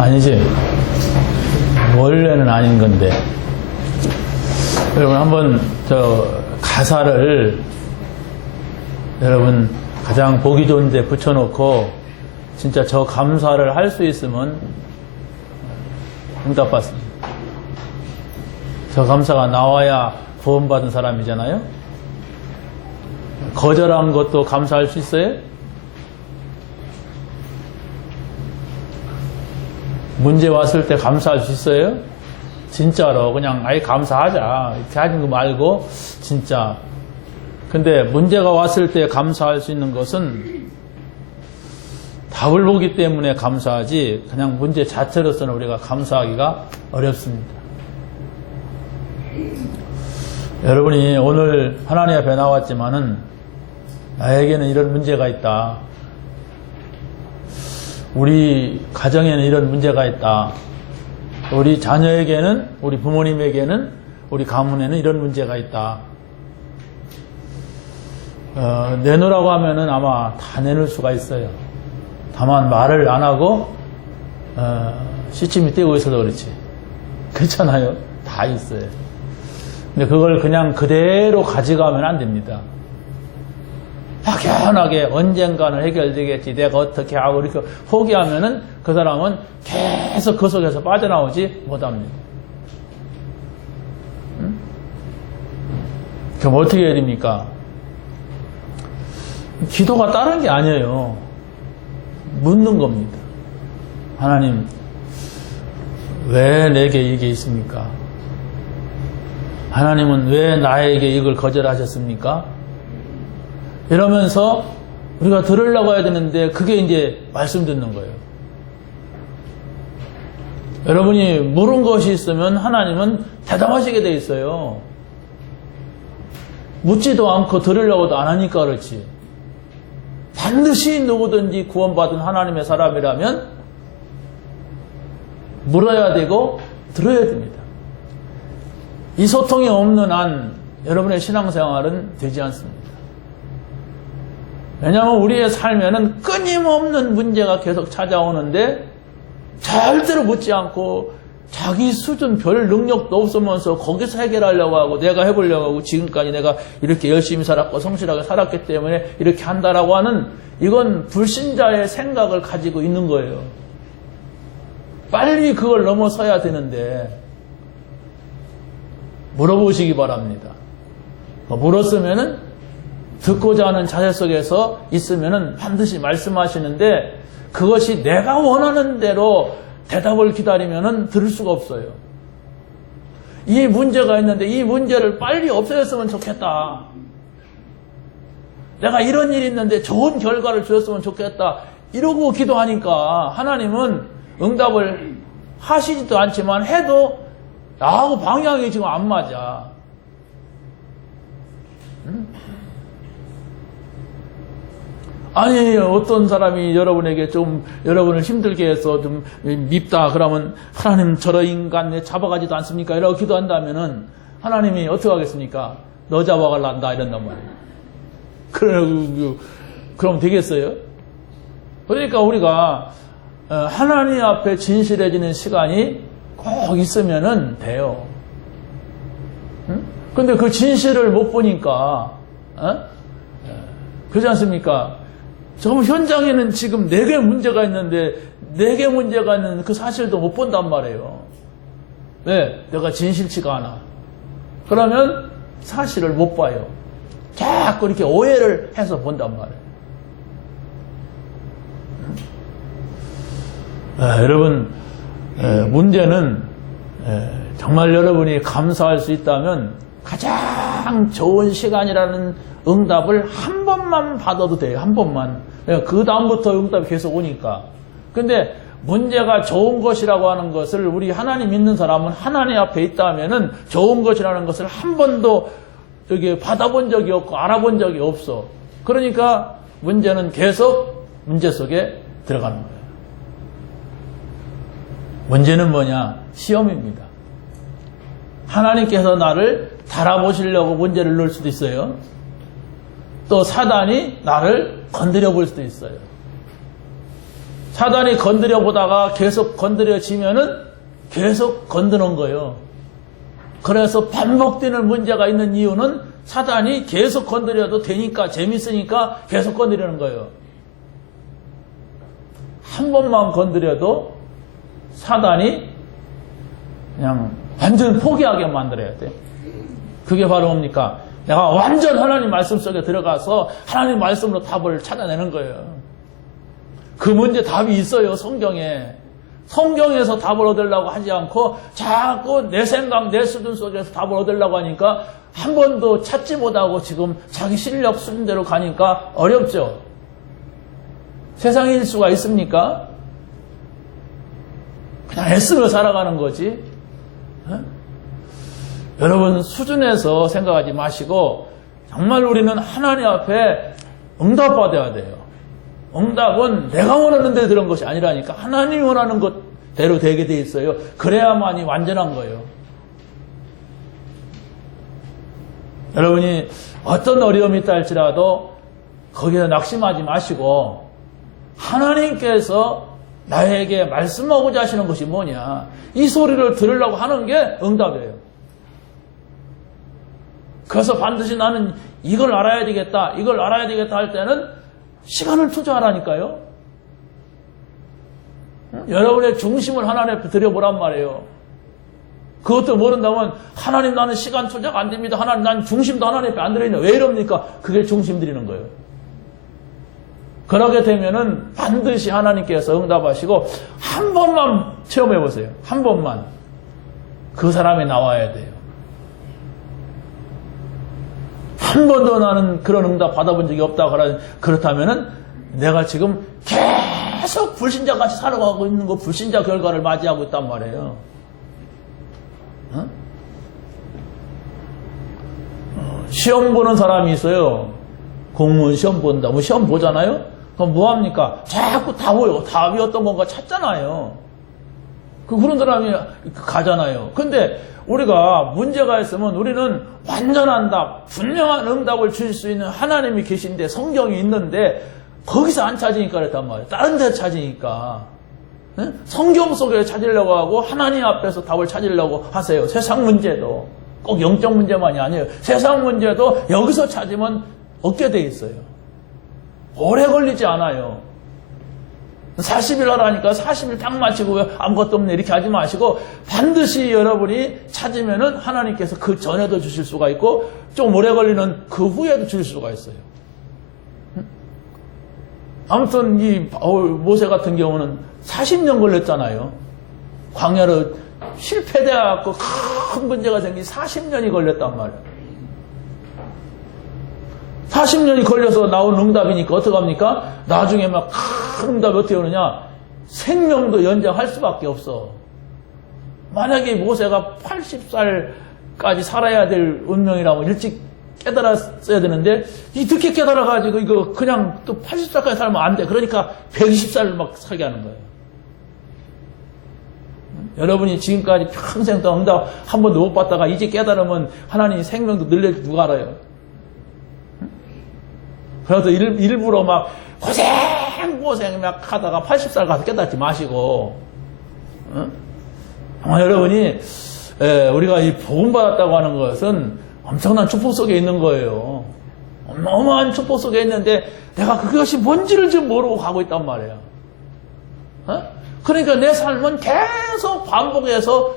아니지. 원래는 아닌 건데. 여러분 한번 가사를 여러분 가장 보기 좋은 데 붙여놓고 진짜 저 감사를 할 수 있으면 응답받습니다. 저 감사가 나와야 구원받은 사람이잖아요. 거절한 것도 감사할 수 있어요? 문제 왔을 때 감사할 수 있어요? 진짜로 그냥 아예 감사하자 이렇게 하는 거 말고 진짜. 근데 문제가 왔을 때 감사할 수 있는 것은 답을 보기 때문에 감사하지 그냥 문제 자체로서는 우리가 감사하기가 어렵습니다. 여러분이 오늘 하나님 앞에 나왔지만은 나에게는 이런 문제가 있다. 우리 가정에는 이런 문제가 있다. 우리 자녀에게는, 우리 부모님에게는, 우리 가문에는 이런 문제가 있다. 내놓으라고 하면은 아마 다 내놓을 수가 있어요. 다만 말을 안 하고 시침이 떼고 있어서 그렇지. 그렇잖아요. 다 있어요. 근데 그걸 그냥 그대로 가져가면 안 됩니다. 막연하게 언젠가는 해결되겠지, 내가 어떻게 하고 이렇게 포기하면은 그 사람은 계속 그 속에서 빠져나오지 못합니다. 그럼 어떻게 해야 됩니까? 기도가 다른 게 아니에요. 묻는 겁니다. 하나님, 왜 내게 이게 있습니까? 하나님은 왜 나에게 이걸 거절하셨습니까? 이러면서 우리가 들으려고 해야 되는데 그게 이제 말씀 듣는 거예요. 여러분이 물은 것이 있으면 하나님은 대답하시게 돼 있어요. 묻지도 않고 들으려고도 안 하니까 그렇지. 반드시 누구든지 구원받은 하나님의 사람이라면 물어야 되고 들어야 됩니다. 이 소통이 없는 한 여러분의 신앙생활은 되지 않습니다. 왜냐하면 우리의 삶에는 끊임없는 문제가 계속 찾아오는데 절대로 묻지 않고 자기 수준 별 능력도 없으면서 거기서 해결하려고 하고 내가 해보려고 하고 지금까지 내가 이렇게 열심히 살았고 성실하게 살았기 때문에 이렇게 한다라고 하는 이건 불신자의 생각을 가지고 있는 거예요. 빨리 그걸 넘어서야 되는데 물어보시기 바랍니다. 물었으면은 듣고자 하는 자세 속에서 있으면은 반드시 말씀하시는데 그것이 내가 원하는 대로 대답을 기다리면은 들을 수가 없어요. 이 문제가 있는데 이 문제를 빨리 없애줬으면 좋겠다. 내가 이런 일이 있는데 좋은 결과를 주었으면 좋겠다. 이러고 기도하니까 하나님은 응답을 하시지도 않지만 해도 나하고 방향이 지금 안 맞아. 응? 아니 어떤 사람이 여러분에게 좀 여러분을 힘들게 해서 좀 밉다 그러면 하나님 저런 인간 내 잡아가지도 않습니까? 이러고 기도한다면은 하나님이 어떻게 하겠습니까? 너 잡아갈란다 이런단 말이에요. 그럼 되겠어요? 그러니까 우리가 하나님 앞에 진실해지는 시간이 꼭 있으면은 돼요. 응? 근데 그 진실을 못 보니까 그렇지 않습니까? 지금 현장에는 지금 4개 문제가 있는데 4개 문제가 있는 그 사실도 못 본단 말이에요. 왜? 내가 진실치가 않아. 그러면 사실을 못 봐요. 자꾸 이렇게 오해를 해서 본단 말이에요. 여러분 문제는 정말 여러분이 감사할 수 있다면 가장 좋은 시간이라는 응답을 한 번만 받아도 돼요. 한 번만. 그 다음부터 응답이 계속 오니까. 근데 문제가 좋은 것이라고 하는 것을 우리 하나님 믿는 사람은 하나님 앞에 있다면은 좋은 것이라는 것을 한 번도 여기 받아본 적이 없고 알아본 적이 없어. 그러니까 문제는 계속 문제 속에 들어가는 거예요. 문제는 뭐냐? 시험입니다. 하나님께서 나를 달아보시려고 문제를 넣을 수도 있어요. 또 사단이 나를 건드려 볼 수도 있어요. 사단이 건드려 보다가 계속 건드려지면은 계속 건드는 거예요. 그래서 반복되는 문제가 있는 이유는 사단이 계속 건드려도 되니까, 재밌으니까 계속 건드리는 거예요. 한 번만 건드려도 사단이 그냥 완전 포기하게 만들어야 돼. 그게 바로 뭡니까? 내가 완전 하나님 말씀 속에 들어가서 하나님 말씀으로 답을 찾아내는 거예요. 그 문제 답이 있어요, 성경에. 성경에서 답을 얻으려고 하지 않고 자꾸 내 생각, 내 수준 속에서 답을 얻으려고 하니까 한 번도 찾지 못하고 지금 자기 실력 수준대로 가니까 어렵죠. 세상에 일수가 있습니까? 그냥 애쓰며 살아가는 거지. 여러분, 수준에서 생각하지 마시고 정말 우리는 하나님 앞에 응답받아야 돼요. 응답은 내가 원하는 대로 들은 것이 아니라니까 하나님이 원하는 것대로 되게 돼 있어요. 그래야만이 완전한 거예요. 여러분이 어떤 어려움이 있다 할지라도 거기에 낙심하지 마시고 하나님께서 나에게 말씀하고자 하시는 것이 뭐냐, 이 소리를 들으려고 하는 게 응답이에요. 그래서 반드시 나는 이걸 알아야 되겠다, 이걸 알아야 되겠다 할 때는 시간을 투자하라니까요. 여러분의 중심을 하나님 앞에 드려보란 말이에요. 그것도 모른다면 하나님 나는 시간 투자가 안 됩니다. 하나님 난 중심도 하나님 앞에 안 들어있네. 왜 이럽니까? 그게 중심 드리는 거예요. 그러게 되면은 반드시 하나님께서 응답하시고 한 번만 체험해 보세요. 한 번만. 그 사람이 나와야 돼요. 한 번도 나는 그런 응답 받아본 적이 없다. 그렇다면은 내가 지금 계속 불신자같이 살아가고 있는 거, 불신자 결과를 맞이하고 있단 말이에요. 시험 보는 사람이 있어요. 공무원 시험 본다. 뭐 시험 보잖아요? 그럼 뭐 합니까? 자꾸 답이 어떤 건가 찾잖아요. 그런 사람이 가잖아요. 근데 우리가 문제가 있으면 우리는 완전한 답, 분명한 응답을 주실 수 있는 하나님이 계신데, 성경이 있는데 거기서 안 찾으니까 그랬단 말이에요. 다른 데 찾으니까. 성경 속에 찾으려고 하고 하나님 앞에서 답을 찾으려고 하세요. 세상 문제도 꼭 영적 문제만이 아니에요. 세상 문제도 여기서 찾으면 얻게 돼 있어요. 오래 걸리지 않아요. 40일 하라니까 40일 딱 마치고 아무것도 없네 이렇게 하지 마시고 반드시 여러분이 찾으면은 하나님께서 그 전에도 주실 수가 있고 좀 오래 걸리는 그 후에도 주실 수가 있어요. 아무튼 이 모세 같은 경우는 40년 걸렸잖아요. 광야로 실패돼갖고 큰 문제가 생기 40년이 걸렸단 말이에요. 40년이 걸려서 나온 응답이니까 어떡합니까? 나중에 막 큰 응답이 어떻게 오느냐? 생명도 연장할 수밖에 없어. 만약에 모세가 80살까지 살아야 될 운명이라면 일찍 깨달았어야 되는데 이 늦게 깨달아가지고 이거 그냥 또 80살까지 살면 안 돼. 그러니까 120살을 막 살게 하는 거예요. 여러분이 지금까지 평생 동안 응답 한 번도 못 받다가 이제 깨달으면 하나님 생명도 늘릴지 누가 알아요? 그래서 일부러 막 고생 막 하다가 80살 가서 깨닫지 마시고, 정말 여러분이 우리가 이 복음 받았다고 하는 것은 엄청난 축복 속에 있는 거예요. 어마어마한 축복 속에 있는데 내가 그것이 뭔지를 지금 모르고 가고 있단 말이에요. 그러니까 내 삶은 계속 반복해서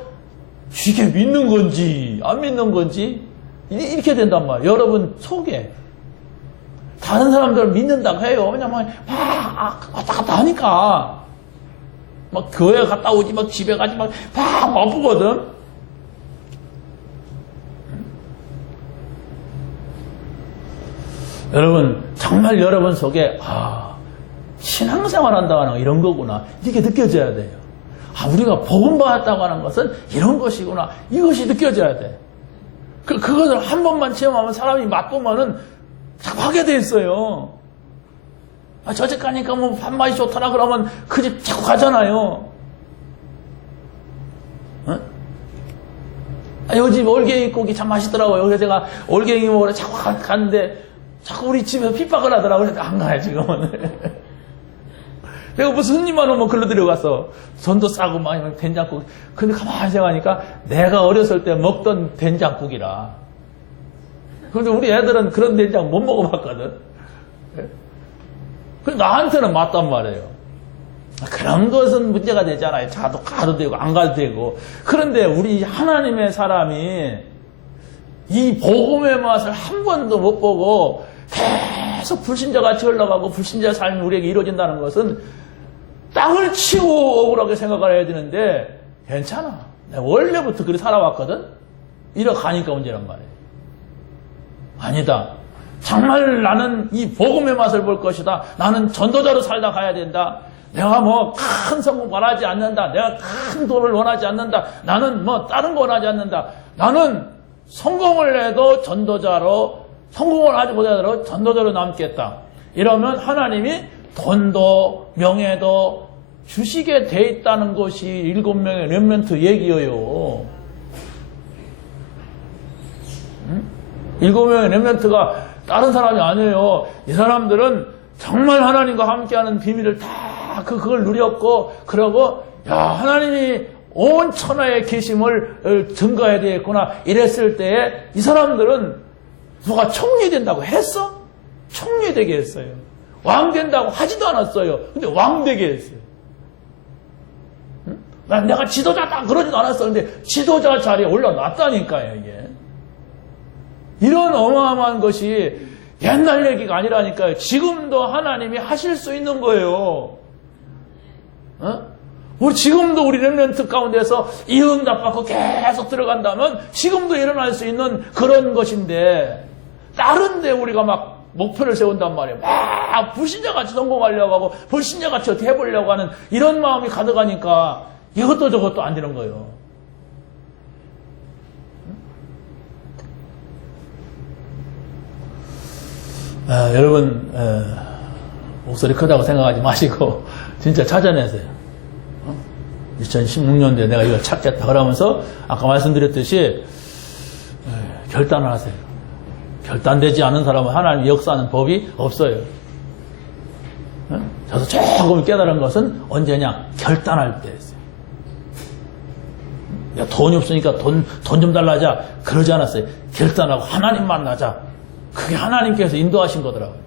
이게 믿는 건지 안 믿는 건지 이렇게 된단 말이에요. 여러분 속에. 다른 사람들 믿는다고 해요. 왜냐면 막 왔다 갔다 하니까 막 교회 갔다 오지 막 집에 가지 막 바쁘거든. 여러분 정말 여러분 속에 신앙생활 한다고 하는 거 이런 거구나 이렇게 느껴져야 돼요. 우리가 복음 받았다고 하는 것은 이런 것이구나 이것이 느껴져야 돼. 그것을 한 번만 체험하면 사람이 맛보면은 자꾸 하게 돼 있어요. 저 집 가니까 뭐 밥맛이 좋더라 그러면 그 집 자꾸 가잖아요. 요즘 올갱이 고기 참 맛있더라고요. 그래서 제가 올갱이 먹으러 자꾸 갔는데 자꾸 우리 집에서 핍박을 하더라고요. 그래서 안 가요 지금은. 내가 무슨 스님만 오면 글로 데려가서 전도 싸고 막 된장국. 근데 가만히 생각하니까 내가 어렸을 때 먹던 된장국이라. 근데 우리 애들은 그런 된장 못 먹어봤거든. 그 나한테는 맞단 말이에요. 그런 것은 문제가 되잖아요. 가도 되고 안 가도 되고. 그런데 우리 하나님의 사람이 이 복음의 맛을 한 번도 못 보고 계속 불신자같이 흘러가고 불신자 삶이 우리에게 이루어진다는 것은 땅을 치고 억울하게 생각을 해야 되는데 괜찮아. 내가 원래부터 그렇게 살아왔거든. 이래가니까 문제란 말이에요. 아니다. 정말 나는 이 복음의 맛을 볼 것이다. 나는 전도자로 살다 가야 된다. 내가 뭐 큰 성공 원하지 않는다. 내가 큰 돈을 원하지 않는다. 나는 뭐 다른 거 원하지 않는다. 나는 성공을 해도 전도자로, 성공을 하지 못하더라도 전도자로 남겠다. 이러면 하나님이 돈도 명예도 주시게 돼 있다는 것이 7명의 렘넌트 얘기예요. 7명의 렘넌트가 다른 사람이 아니에요. 이 사람들은 정말 하나님과 함께하는 비밀을 다 그걸 누렸고, 그러고 야, 하나님이 온 천하의 계심을 증거해야 되겠구나 이랬을 때에 이 사람들은 누가 총리 된다고 했어? 총리 되게 했어요. 왕 된다고 하지도 않았어요. 근데 왕 되게 했어요. 난 내가 지도자다 그러지도 않았어. 근데 지도자 자리에 올라놨다니까요, 이게. 이런 어마어마한 것이 옛날 얘기가 아니라니까요. 지금도 하나님이 하실 수 있는 거예요. 우리 지금도 우리 렘넌트 가운데서 이 응답받고 계속 들어간다면 지금도 일어날 수 있는 그런 것인데, 다른 데 우리가 막 목표를 세운단 말이에요. 막 불신자같이 성공하려고 하고 불신자같이 어떻게 해보려고 하는 이런 마음이 가득하니까 이것도 저것도 안 되는 거예요. 여러분 목소리 크다고 생각하지 마시고 진짜 찾아내세요. 2016년도에 내가 이걸 찾겠다 그러면서 아까 말씀드렸듯이 결단을 하세요. 결단되지 않은 사람은 하나님이 역사하는 법이 없어요. 저도 조금 깨달은 것은 언제냐? 결단할 때였어요. 야, 돈이 없으니까 돈 좀 달라자 그러지 않았어요. 결단하고 하나님 만나자. 그게 하나님께서 인도하신 거더라고요.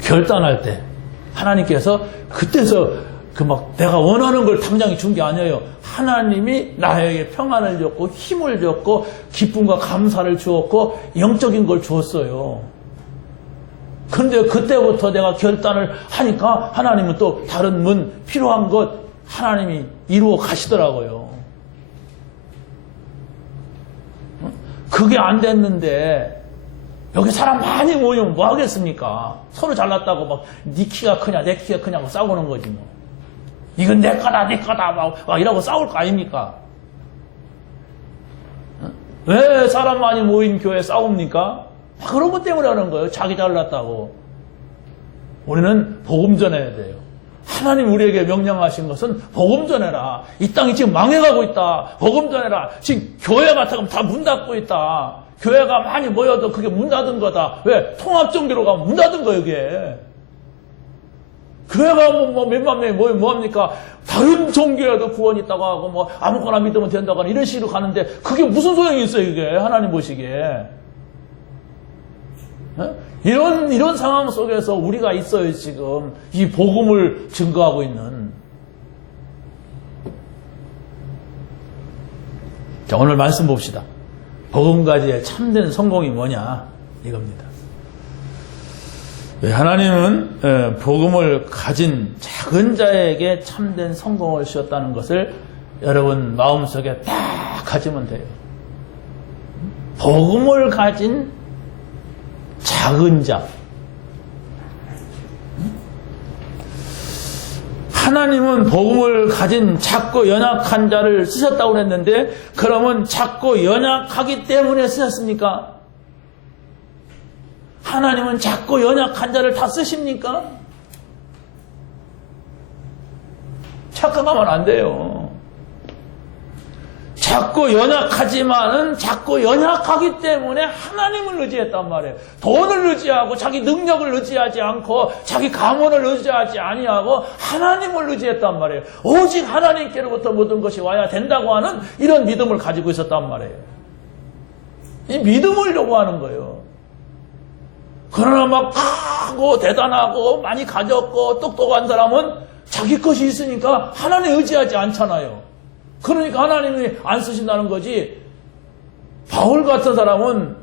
결단할 때 하나님께서 그때서 내가 원하는 걸 당장에 준 게 아니에요. 하나님이 나에게 평안을 줬고 힘을 줬고 기쁨과 감사를 주었고 영적인 걸 주었어요. 그런데 그때부터 내가 결단을 하니까 하나님은 또 다른 문 필요한 것 하나님이 이루어 가시더라고요. 그게 안 됐는데 여기 사람 많이 모이면 뭐 하겠습니까? 서로 잘났다고 막 네 키가 크냐 내 키가 크냐고 싸우는 거지 뭐. 이건 내 거다 네 거다 막 이러고 싸울 거 아닙니까? 왜 사람 많이 모인 교회에 싸웁니까? 그런 것 때문에 하는 거예요. 자기 잘났다고. 우리는 복음 전해야 돼요. 하나님 우리에게 명령하신 것은 복음 전해라. 이 땅이 지금 망해가고 있다. 복음 전해라. 지금 교회 같은 거 다 문 닫고 있다. 교회가 많이 모여도 그게 문 닫은 거다. 왜? 통합종교로 가면 문 닫은 거예요, 이게. 교회가 뭐 몇만 명이 모이면 뭐합니까? 다른 종교에도 구원이 있다고 하고 뭐 아무거나 믿으면 된다고 하는 이런 식으로 가는데 그게 무슨 소용이 있어요, 이게. 하나님 보시기에. 이런 상황 속에서 우리가 있어요, 지금. 이 복음을 증거하고 있는. 자, 오늘 말씀 봅시다. 복음가지의 참된 성공이 뭐냐? 이겁니다. 하나님은 복음을 가진 작은 자에게 참된 성공을 주셨다는 것을 여러분 마음속에 딱 가지면 돼요. 복음을 가진 작은 자. 하나님은 복음을 가진 작고 연약한 자를 쓰셨다고 했는데 그러면 작고 연약하기 때문에 쓰셨습니까? 하나님은 작고 연약한 자를 다 쓰십니까? 착각하면 안 돼요. 자꾸 연약하지만은 자꾸 연약하기 때문에 하나님을 의지했단 말이에요. 돈을 의지하고 자기 능력을 의지하지 않고 자기 가문을 의지하지 아니하고 하나님을 의지했단 말이에요. 오직 하나님께로부터 모든 것이 와야 된다고 하는 이런 믿음을 가지고 있었단 말이에요. 이 믿음을 요구하는 거예요. 그러나 막 크고 대단하고 많이 가졌고 똑똑한 사람은 자기 것이 있으니까 하나님 의지하지 않잖아요. 그러니까 하나님이 안 쓰신다는 거지. 바울 같은 사람은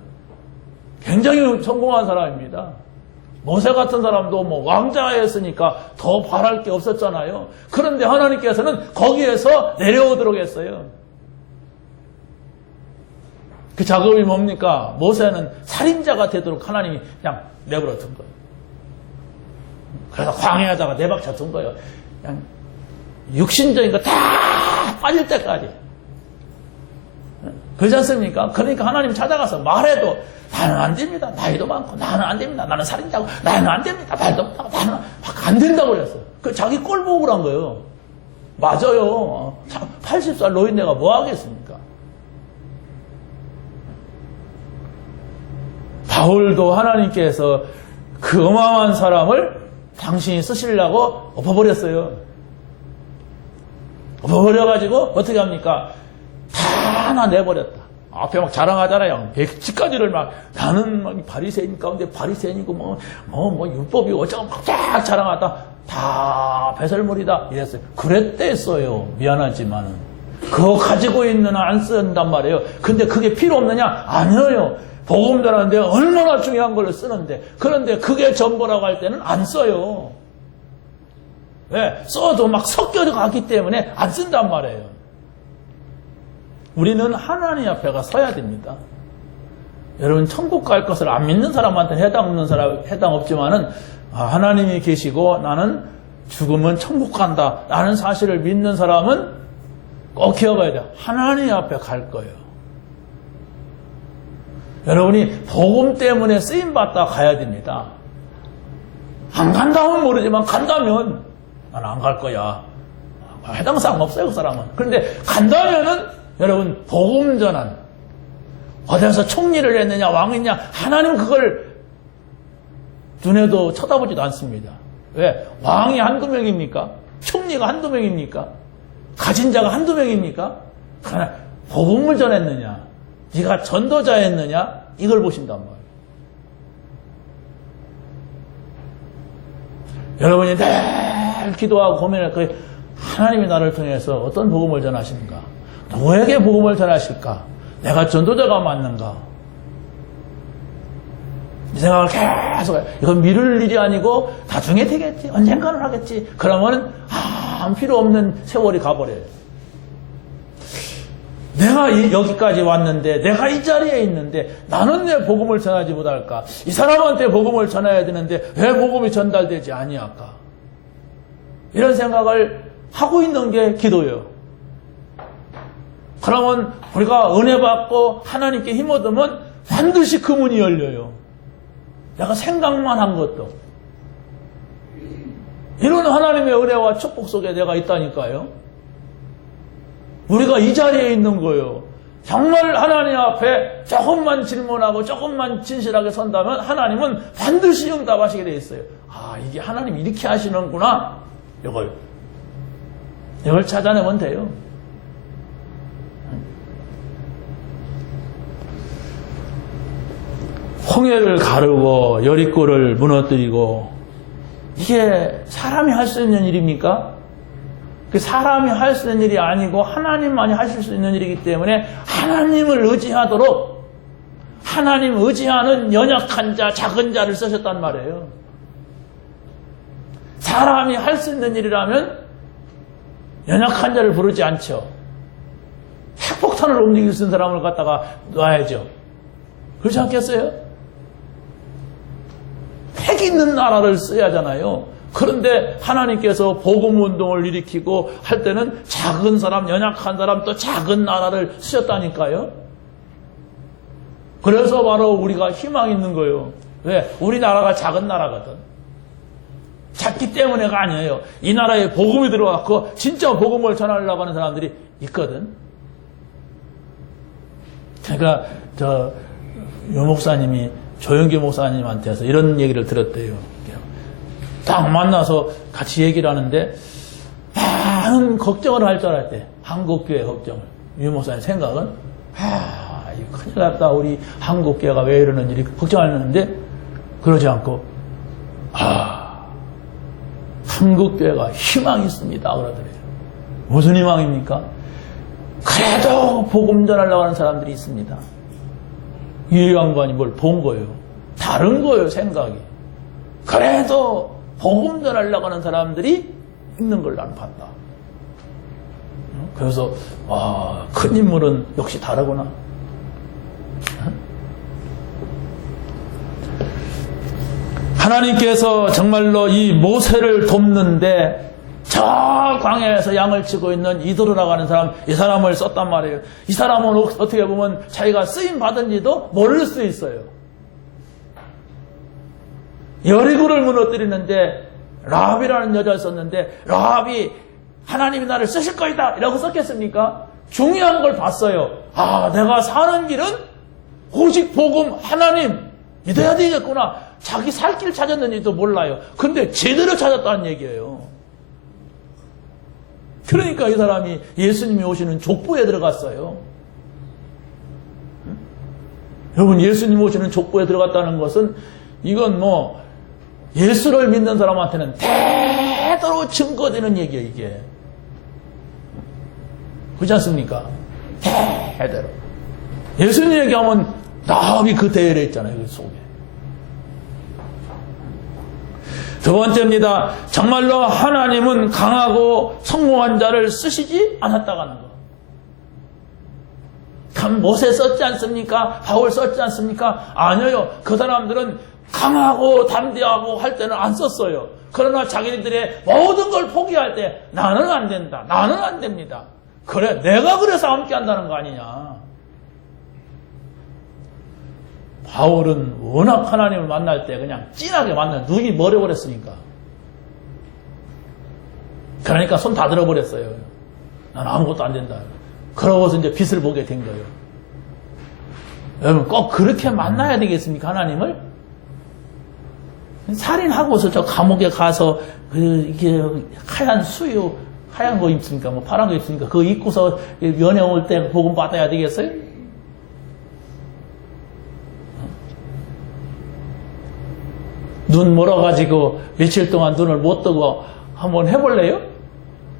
굉장히 성공한 사람입니다. 모세 같은 사람도 뭐 왕자였으니까 더 바랄 게 없었잖아요. 그런데 하나님께서는 거기에서 내려오도록 했어요. 그 작업이 뭡니까? 모세는 살인자가 되도록 하나님이 그냥 내버려 둔 거예요. 그래서 광야에다가 내박쳐 둔 거예요. 그냥 육신적인 거 다 빠질 때까지. 그렇지 않습니까? 그러니까 하나님 찾아가서 말해도 나는 안 됩니다. 나이도 많고 나는 안 됩니다. 나는 살인자고 나는 안 됩니다. 말도 못하고 나는 안 된다고 그랬어요. 그 자기 꼴 보고 그런 거예요. 맞아요. 80살 노인네가 뭐 하겠습니까? 바울도 하나님께서 그 어마어마한 사람을 당신이 쓰시려고 엎어버렸어요. 엎어버려가지고 어떻게 합니까? 다 하나 내버렸다. 앞에 막 자랑하잖아요. 100지까지를 막 나는 막 바리새인 가운데 바리새인이고 뭐 율법이 어쩌고 막 쫙 자랑하다 다 배설물이다 이랬어요. 그랬댔어요. 미안하지만은 그거 가지고 있는 안 쓴단 말이에요. 근데 그게 필요 없느냐? 아니에요. 복음 전하는데 얼마나 중요한 걸 쓰는데 그런데 그게 전부라고 할 때는 안 써요. 왜? 써도 막 섞여져 가기 때문에 안 쓴단 말이에요. 우리는 하나님 앞에 가 서야 됩니다. 여러분 천국 갈 것을 안 믿는 사람한테는 해당 없지만은 하나님이 계시고 나는 죽으면 천국 간다 라는 사실을 믿는 사람은 꼭 기억해야 돼요. 하나님 앞에 갈 거예요. 여러분이 복음 때문에 쓰임받다 가야 됩니다. 안 간다면 모르지만 간다면 나는 안 갈 거야. 해당 사항 없어요, 그 사람은. 그런데 간다면은 여러분 복음 전한 어디서 총리를 했느냐 왕이냐 하나님 그걸 눈에도 쳐다보지도 않습니다. 왜? 왕이 한두 명입니까? 총리가 한두 명입니까? 가진 자가 한두 명입니까? 그러나 복음을 전했느냐 네가 전도자였느냐 이걸 보신단 말이에요. 여러분이 늘 기도하고 고민할 거예요. 하나님이 나를 통해서 어떤 복음을 전하시는가? 누구에게 복음을 전하실까? 내가 전도자가 맞는가? 이 생각을 계속 해요. 이건 미룰 일이 아니고 나중에 되겠지. 언젠가는 하겠지. 그러면 아무 필요 없는 세월이 가버려요. 내가 여기까지 왔는데 내가 이 자리에 있는데 나는 왜 복음을 전하지 못할까? 이 사람한테 복음을 전해야 되는데 왜 복음이 전달되지 아니할까? 이런 생각을 하고 있는 게 기도예요. 그러면 우리가 은혜 받고 하나님께 힘 얻으면 반드시 그 문이 열려요. 내가 생각만 한 것도. 이런 하나님의 은혜와 축복 속에 내가 있다니까요. 우리가 이 자리에 있는 거예요. 정말 하나님 앞에 조금만 질문하고 조금만 진실하게 선다면 하나님은 반드시 응답하시게 돼 있어요. 아, 이게 하나님 이렇게 하시는구나. 이걸 찾아내면 돼요. 홍해를 가르고 여리고를 무너뜨리고 이게 사람이 할 수 있는 일입니까? 그 사람이 할 수 있는 일이 아니고 하나님만이 하실 수 있는 일이기 때문에 하나님을 의지하도록 하나님 의지하는 연약한 자, 작은 자를 쓰셨단 말이에요. 사람이 할 수 있는 일이라면 연약한 자를 부르지 않죠. 핵폭탄을 움직일 수 있는 사람을 갖다가 놔야죠. 그렇지 않겠어요? 핵 있는 나라를 써야 하잖아요. 그런데 하나님께서 복음운동을 일으키고 할 때는 작은 사람, 연약한 사람, 또 작은 나라를 쓰셨다니까요. 그래서 바로 우리가 희망이 있는 거예요. 왜? 우리나라가 작은 나라거든. 작기 때문에가 아니에요. 이 나라에 복음이 들어왔고 진짜 복음을 전하려고 하는 사람들이 있거든. 그러니까 유 목사님이 조영기 목사님한테서 이런 얘기를 들었대요. 딱 만나서 같이 얘기를 하는데 많은 걱정을 할 줄 알았대. 한국교회 걱정을. 유 목사님 생각은 이거 큰일 났다. 우리 한국교회가 왜 이러는지 이렇게 걱정하는데 그러지 않고 한국교회가 희망이 있습니다. 그러더래요. 무슨 희망입니까? 그래도 복음 전하려고 하는 사람들이 있습니다. 이 양반이 뭘 본 거예요? 다른 거예요, 생각이. 그래도 복음 전하려고 하는 사람들이 있는 걸 나는 봤다. 그래서 큰 인물은 역시 다르구나. 하나님께서 정말로 이 모세를 돕는데 저 광야에서 양을 치고 있는 이도르라고 하는 사람, 이 사람을 썼단 말이에요. 이 사람은 어떻게 보면 자기가 쓰임 받은지도 모를 수 있어요. 여리고를 무너뜨리는데 라합이라는 여자를 썼는데 라합이 하나님이 나를 쓰실 거이다 이라고 썼겠습니까? 중요한 걸 봤어요. 내가 사는 길은 오직 복음 하나님 믿어야 되겠구나. 자기 살 길 찾았는지도 몰라요. 근데 제대로 찾았다는 얘기예요. 그러니까 이 사람이 예수님이 오시는 족보에 들어갔어요. 여러분, 예수님 오시는 족보에 들어갔다는 것은 이건 예수를 믿는 사람한테는 대대로 증거되는 얘기예요, 이게. 그렇지 않습니까? 대대로. 예수님 얘기하면 라합이 그 대열에 있잖아요, 그 속에. 두 번째입니다. 정말로 하나님은 강하고 성공한 자를 쓰시지 않았다고 하는 거. 모세 썼지 않습니까? 바울 썼지 않습니까? 아니요. 그 사람들은 강하고 담대하고 할 때는 안 썼어요. 그러나 자기들의 모든 걸 포기할 때 나는 안 된다. 나는 안 됩니다. 그래, 내가 그래서 함께 한다는 거 아니냐. 바울은 워낙 하나님을 만날 때 그냥 찐하게 눈이 멀어버렸으니까. 그러니까 손 다 들어버렸어요. 난 아무것도 안 된다. 그러고서 이제 빛을 보게 된 거예요. 여러분, 꼭 그렇게 만나야 되겠습니까, 하나님을? 살인하고서 저 감옥에 가서 이게 하얀 수유, 하얀 거 입습니까? 파란 거 입습니까? 그거 입고서 연애 올 때 복음 받아야 되겠어요? 눈 멀어가지고 며칠 동안 눈을 못 뜨고 한번 해볼래요?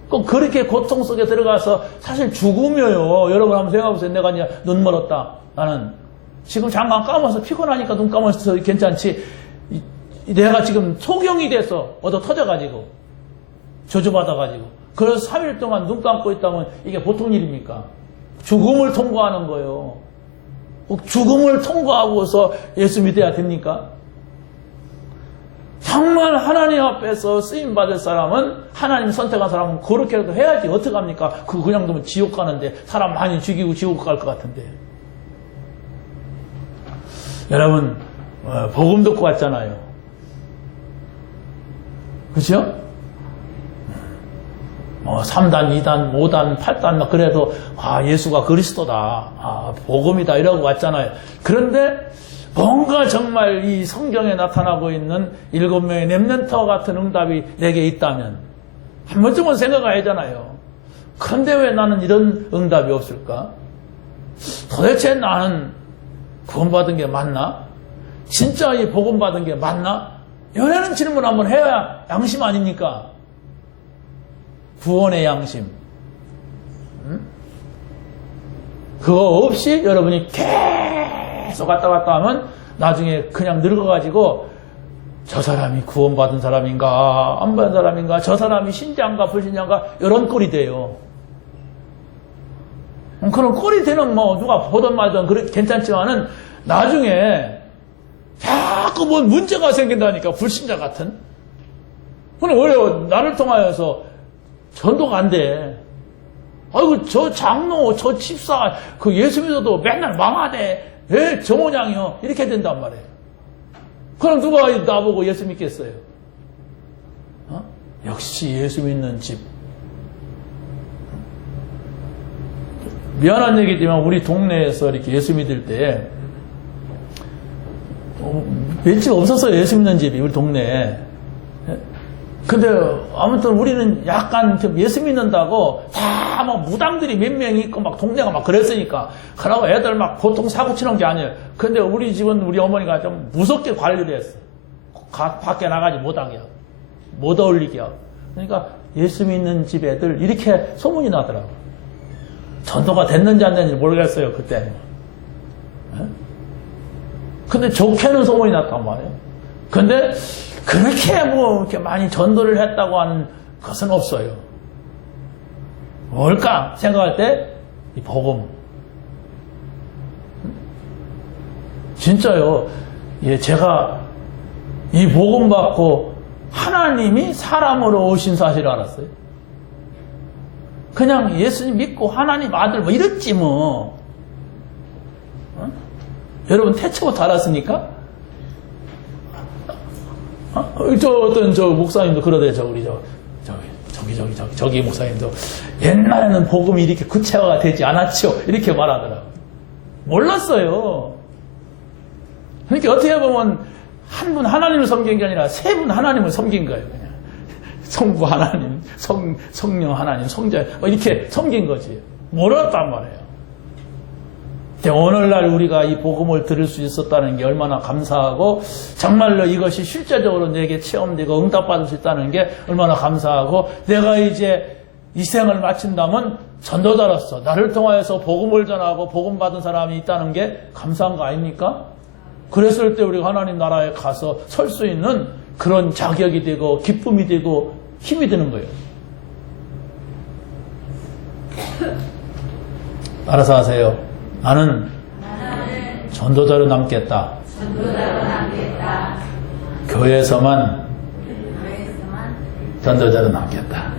꼭 그렇게 고통 속에 들어가서 사실 죽음이에요. 여러분 한번 생각해보세요. 내가 이제 눈 멀었다. 나는 지금 잠깐 감아서 피곤하니까 눈 감아서 괜찮지. 내가 지금 소경이 돼서 얻어 터져가지고 저주받아가지고 그래서 3일 동안 눈 감고 있다면 이게 보통 일입니까? 죽음을 통과하는 거예요. 죽음을 통과하고서 예수 믿어야 됩니까? 정말 하나님 앞에서 쓰임받을 사람은, 하나님 선택한 사람은 그렇게라도 해야지. 어떡합니까? 그냥 두면 지옥 가는데, 사람 많이 죽이고 지옥 갈 것 같은데. 여러분, 복음 듣고 왔잖아요. 그죠? 3단, 2단, 5단, 8단, 그래도, 예수가 그리스도다. 복음이다. 이러고 왔잖아요. 그런데, 뭔가 정말 이 성경에 나타나고 있는 7명의 렘넌트와 같은 응답이 내게 있다면 한 번쯤은 생각해야 하잖아요. 그런데 왜 나는 이런 응답이 없을까? 도대체 나는 구원받은 게 맞나? 진짜 이 복음받은 게 맞나? 이런 질문 한번 해야 양심 아닙니까? 구원의 양심. 그거 없이 여러분이 계속 왔다 갔다 하면 나중에 그냥 늙어가지고 저 사람이 구원받은 사람인가 안 받은 사람인가, 저 사람이 신자인가 불신자인가, 이런 꼴이 돼요. 그런 꼴이 되는 누가 보든 말든 그렇게 괜찮지만은 나중에 자꾸 뭔 문제가 생긴다니까. 불신자 같은. 근데 왜 나를 통하여서 전도가 안 돼? 아이고, 저 장로, 저 집사, 그 예수 믿어도 맨날 망하대. 왜 저 모양이요? 이렇게 된단 말이에요. 그럼 누가 나보고 예수 믿겠어요? 역시 예수 믿는 집. 미안한 얘기지만 우리 동네에서 이렇게 예수 믿을 때 몇 집 없었어요. 예수 믿는 집이 우리 동네에. 근데 아무튼 우리는 약간 예수 믿는다고 다 막 무당들이 몇 명 있고 막 동네가 막 그랬으니까 그러고 애들 막 보통 사고 치는 게 아니에요. 근데 우리 집은 우리 어머니가 좀 무섭게 관리를 했어. 밖에 나가지 못하게, 못 어울리게 하고. 그러니까 예수 믿는 집 애들 이렇게 소문이 나더라고. 전도가 됐는지 안 됐는지 모르겠어요 그때는. 근데 좋게는 소문이 났단 말이에요. 근데 그렇게 뭐 이렇게 많이 전도를 했다고 하는 것은 없어요. 뭘까 생각할 때 이 복음. 진짜요. 예, 제가 이 복음 받고 하나님이 사람으로 오신 사실을 알았어요. 그냥 예수님 믿고 하나님 아들 뭐 이랬지 뭐. 여러분 태초부터 알았습니까? 저 목사님도 그러대요. 저기 목사님도 옛날에는 복음이 이렇게 구체화가 되지 않았죠. 이렇게 말하더라고요. 몰랐어요. 그러니까 어떻게 보면 한 분 하나님을 섬긴 게 아니라 세 분 하나님을 섬긴 거예요. 그냥. 성부 하나님, 성령 하나님, 성자 이렇게 섬긴 거지. 몰랐단 말이에요. 근데 오늘날 우리가 이 복음을 들을 수 있었다는 게 얼마나 감사하고 정말로 이것이 실제적으로 내게 체험되고 응답받을 수 있다는 게 얼마나 감사하고 내가 이제 이 생을 마친다면 전도자로서 나를 통하여서 복음을 전하고 복음 받은 사람이 있다는 게 감사한 거 아닙니까? 그랬을 때 우리가 하나님 나라에 가서 설 수 있는 그런 자격이 되고 기쁨이 되고 힘이 되는 거예요. 알아서 하세요. 나는 전도자로 남겠다. 교회에서만 전도자로 남겠다.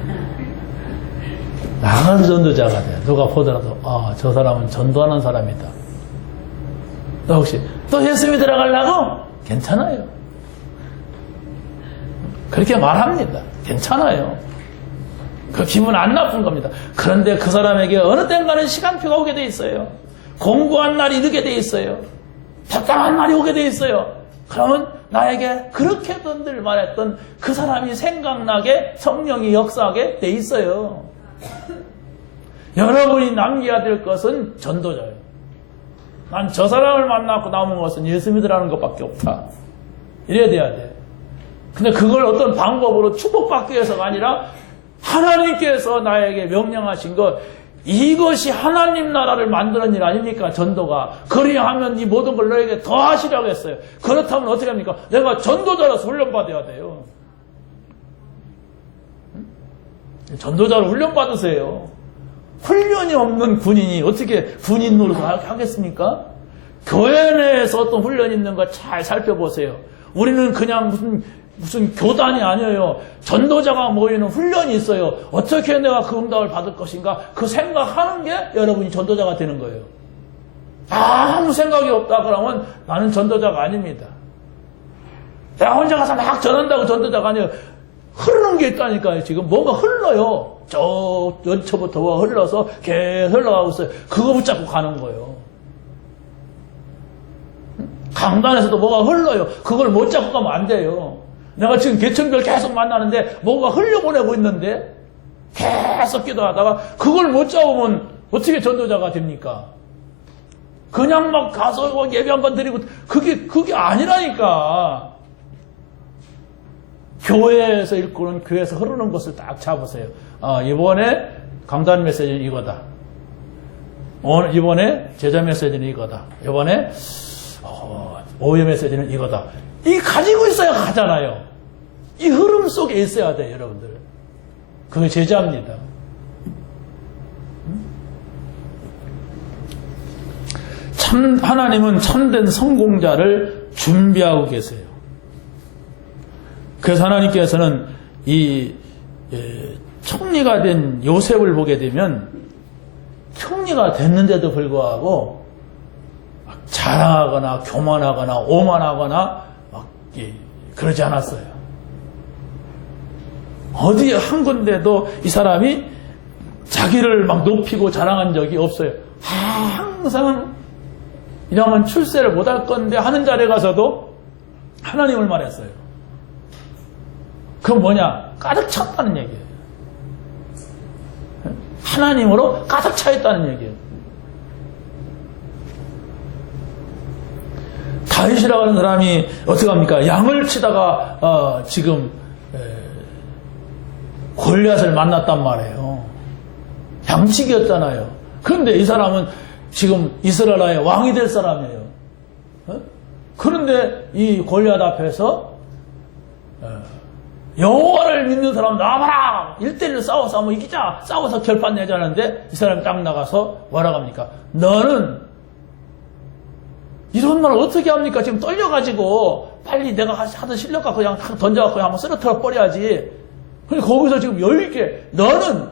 나가서 전도자가 돼. 누가 보더라도 저 사람은 전도하는 사람이다. 너 혹시 또 예수 믿으러 가려고? 괜찮아요. 그렇게 말합니다. 괜찮아요. 그 기분 안 나쁜 겁니다. 그런데 그 사람에게 어느 땐가는 시간표가 오게 돼 있어요. 공부한 날이 늦게 돼 있어요. 답답한 날이 오게 돼 있어요. 그러면 나에게 그렇게 늘 말했던 그 사람이 생각나게 성령이 역사하게 돼 있어요. 여러분이 남겨야 될 것은 전도자예요. 난 저 사람을 만나고 남은 것은 예수 믿으라는 것밖에 없다. 이래야 돼야 돼. 근데 그걸 어떤 방법으로 축복받기 위해서가 아니라 하나님께서 나에게 명령하신 것, 이것이 하나님 나라를 만드는 일 아닙니까? 전도가. 그리하면 이 모든 걸 너에게 더 하시라고 했어요. 그렇다면 어떻게 합니까? 내가 전도자로서 훈련받아야 돼요. 전도자로 훈련받으세요. 훈련이 없는 군인이 어떻게 군인 노릇을 하겠습니까? 교회 내에서 어떤 훈련이 있는 거 잘 살펴보세요. 우리는 그냥 무슨 교단이 아니에요. 전도자가 모이는 훈련이 있어요. 어떻게 내가 그 응답을 받을 것인가? 그 생각하는 게 여러분이 전도자가 되는 거예요. 아무 생각이 없다 그러면 나는 전도자가 아닙니다. 내가 혼자 가서 막 전한다고 전도자가 아니에요. 흐르는 게 있다니까요. 지금 뭔가 흘러요. 저 연초부터 흘러서 계속 흘러가고 있어요. 그거 붙잡고 가는 거예요. 강단에서도 뭐가 흘러요. 그걸 못 잡고 가면 안 돼요. 내가 지금 개천별 계속 만나는데 뭐가 흘려보내고 있는데 계속 기도하다가 그걸 못 잡으면 어떻게 전도자가 됩니까? 그냥 막 가서 예배 한 번 드리고 그게 아니라니까. 교회에서 읽고는 교회에서 흐르는 것을 딱 잡으세요. 이번에 강단 메시지는 이거다. 이번에 제자 메시지는 이거다. 이번에 오해 메시지는 이거다. 이 가지고 있어야 가잖아요. 이 흐름 속에 있어야 돼요, 여러분들. 그게 제자입니다. 하나님은 참된 성공자를 준비하고 계세요. 그래서 하나님께서는 이 총리가 된 요셉을 보게 되면 총리가 됐는데도 불구하고 막 자랑하거나 교만하거나 오만하거나 막 그러지 않았어요. 어디 한 군데도 이 사람이 자기를 막 높이고 자랑한 적이 없어요. 항상 이러면 출세를 못할 건데 하는 자리에 가서도 하나님을 말했어요. 그건 뭐냐? 가득 찼다는 얘기예요. 하나님으로 가득 차 있다는 얘기예요. 다윗이라고 하는 사람이 어떻게 합니까? 양을 치다가 지금 골리앗을 만났단 말이에요. 양치기였잖아요. 그런데 이 사람은 지금 이스라엘의 왕이 될 사람이에요. 그런데 이 골리앗 앞에서 여호와를 믿는 사람 나와봐라! 1대1로 싸워서 한번 이기자! 싸워서 결판 내자는데 이 사람이 딱 나가서 뭐라고 합니까? 너는 이런 말 어떻게 합니까? 지금 떨려가지고 빨리 내가 하던 실력 갖고 그냥 던져갖고 한번 쓰러뜨려 버려야지. 근데 거기서 지금 여유있게 너는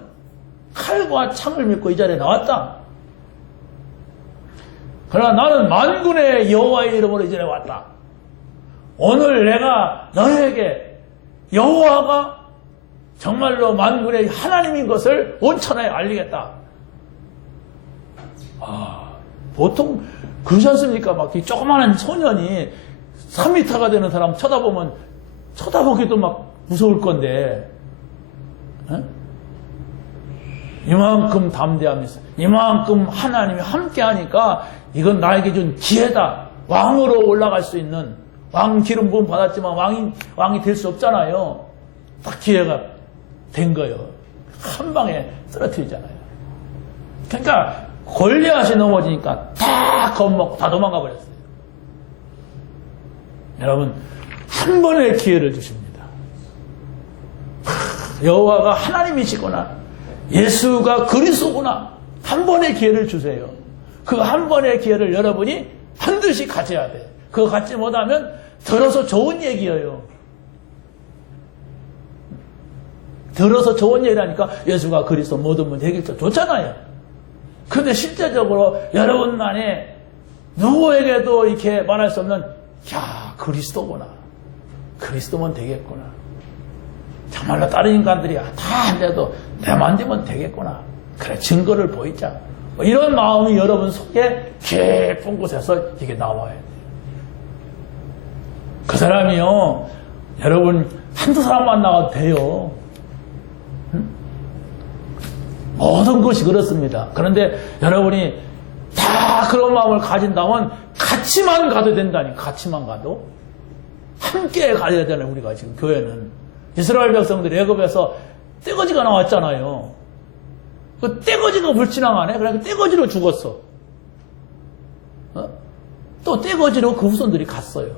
칼과 창을 믿고 이 자리에 나왔다. 그러나 나는 만군의 여호와의 이름으로 이 자리에 왔다. 오늘 내가 너에게 여호와가 정말로 만군의 하나님인 것을 온 천하에 알리겠다. 보통 그러지 않습니까? 막 이 조그마한 소년이 3m가 되는 사람 쳐다보면 쳐다보기도 막 무서울 건데 이만큼 담대하면서 이만큼 하나님이 함께 하니까 이건 나에게 준 기회다. 왕으로 올라갈 수 있는 왕 기름 부음 받았지만 왕이 될 수 없잖아요. 딱 기회가 된 거예요. 한 방에 쓰러뜨리잖아요. 그러니까 골리앗이 넘어지니까 다 겁먹고 다 도망가 버렸어요. 여러분 한 번의 기회를 주십니다. 여호와가 하나님이시구나. 예수가 그리스도구나. 한 번의 기회를 주세요. 그 한 번의 기회를 여러분이 반드시 가져야 돼. 그거 갖지 못하면 들어서 좋은 얘기예요. 들어서 좋은 얘기라니까 예수가 그리스도 모든 분 해결자 좋잖아요. 그런데 실제적으로 여러분만의 누구에게도 이렇게 말할 수 없는 야 그리스도구나. 그리스도면 되겠구나. 정말로 다른 인간들이 다 안 돼도 내만 되면 되겠구나. 그래 증거를 보이자. 뭐 이런 마음이 여러분 속에 깊은 곳에서 이게 나와야 돼요. 그 사람이요 여러분 한두 사람 만나도 돼요. 모든 것이 그렇습니다. 그런데 여러분이 다 그런 마음을 가진다면 같이만 가도 된다니. 같이만 가도 함께 가야 되잖아요. 우리가 지금 교회는 이스라엘 백성들이 애굽에서 떼거지가 나왔잖아요. 그 떼거지가 불신앙하네. 그러니까 떼거지로 죽었어. 또 떼거지로 그 후손들이 갔어요.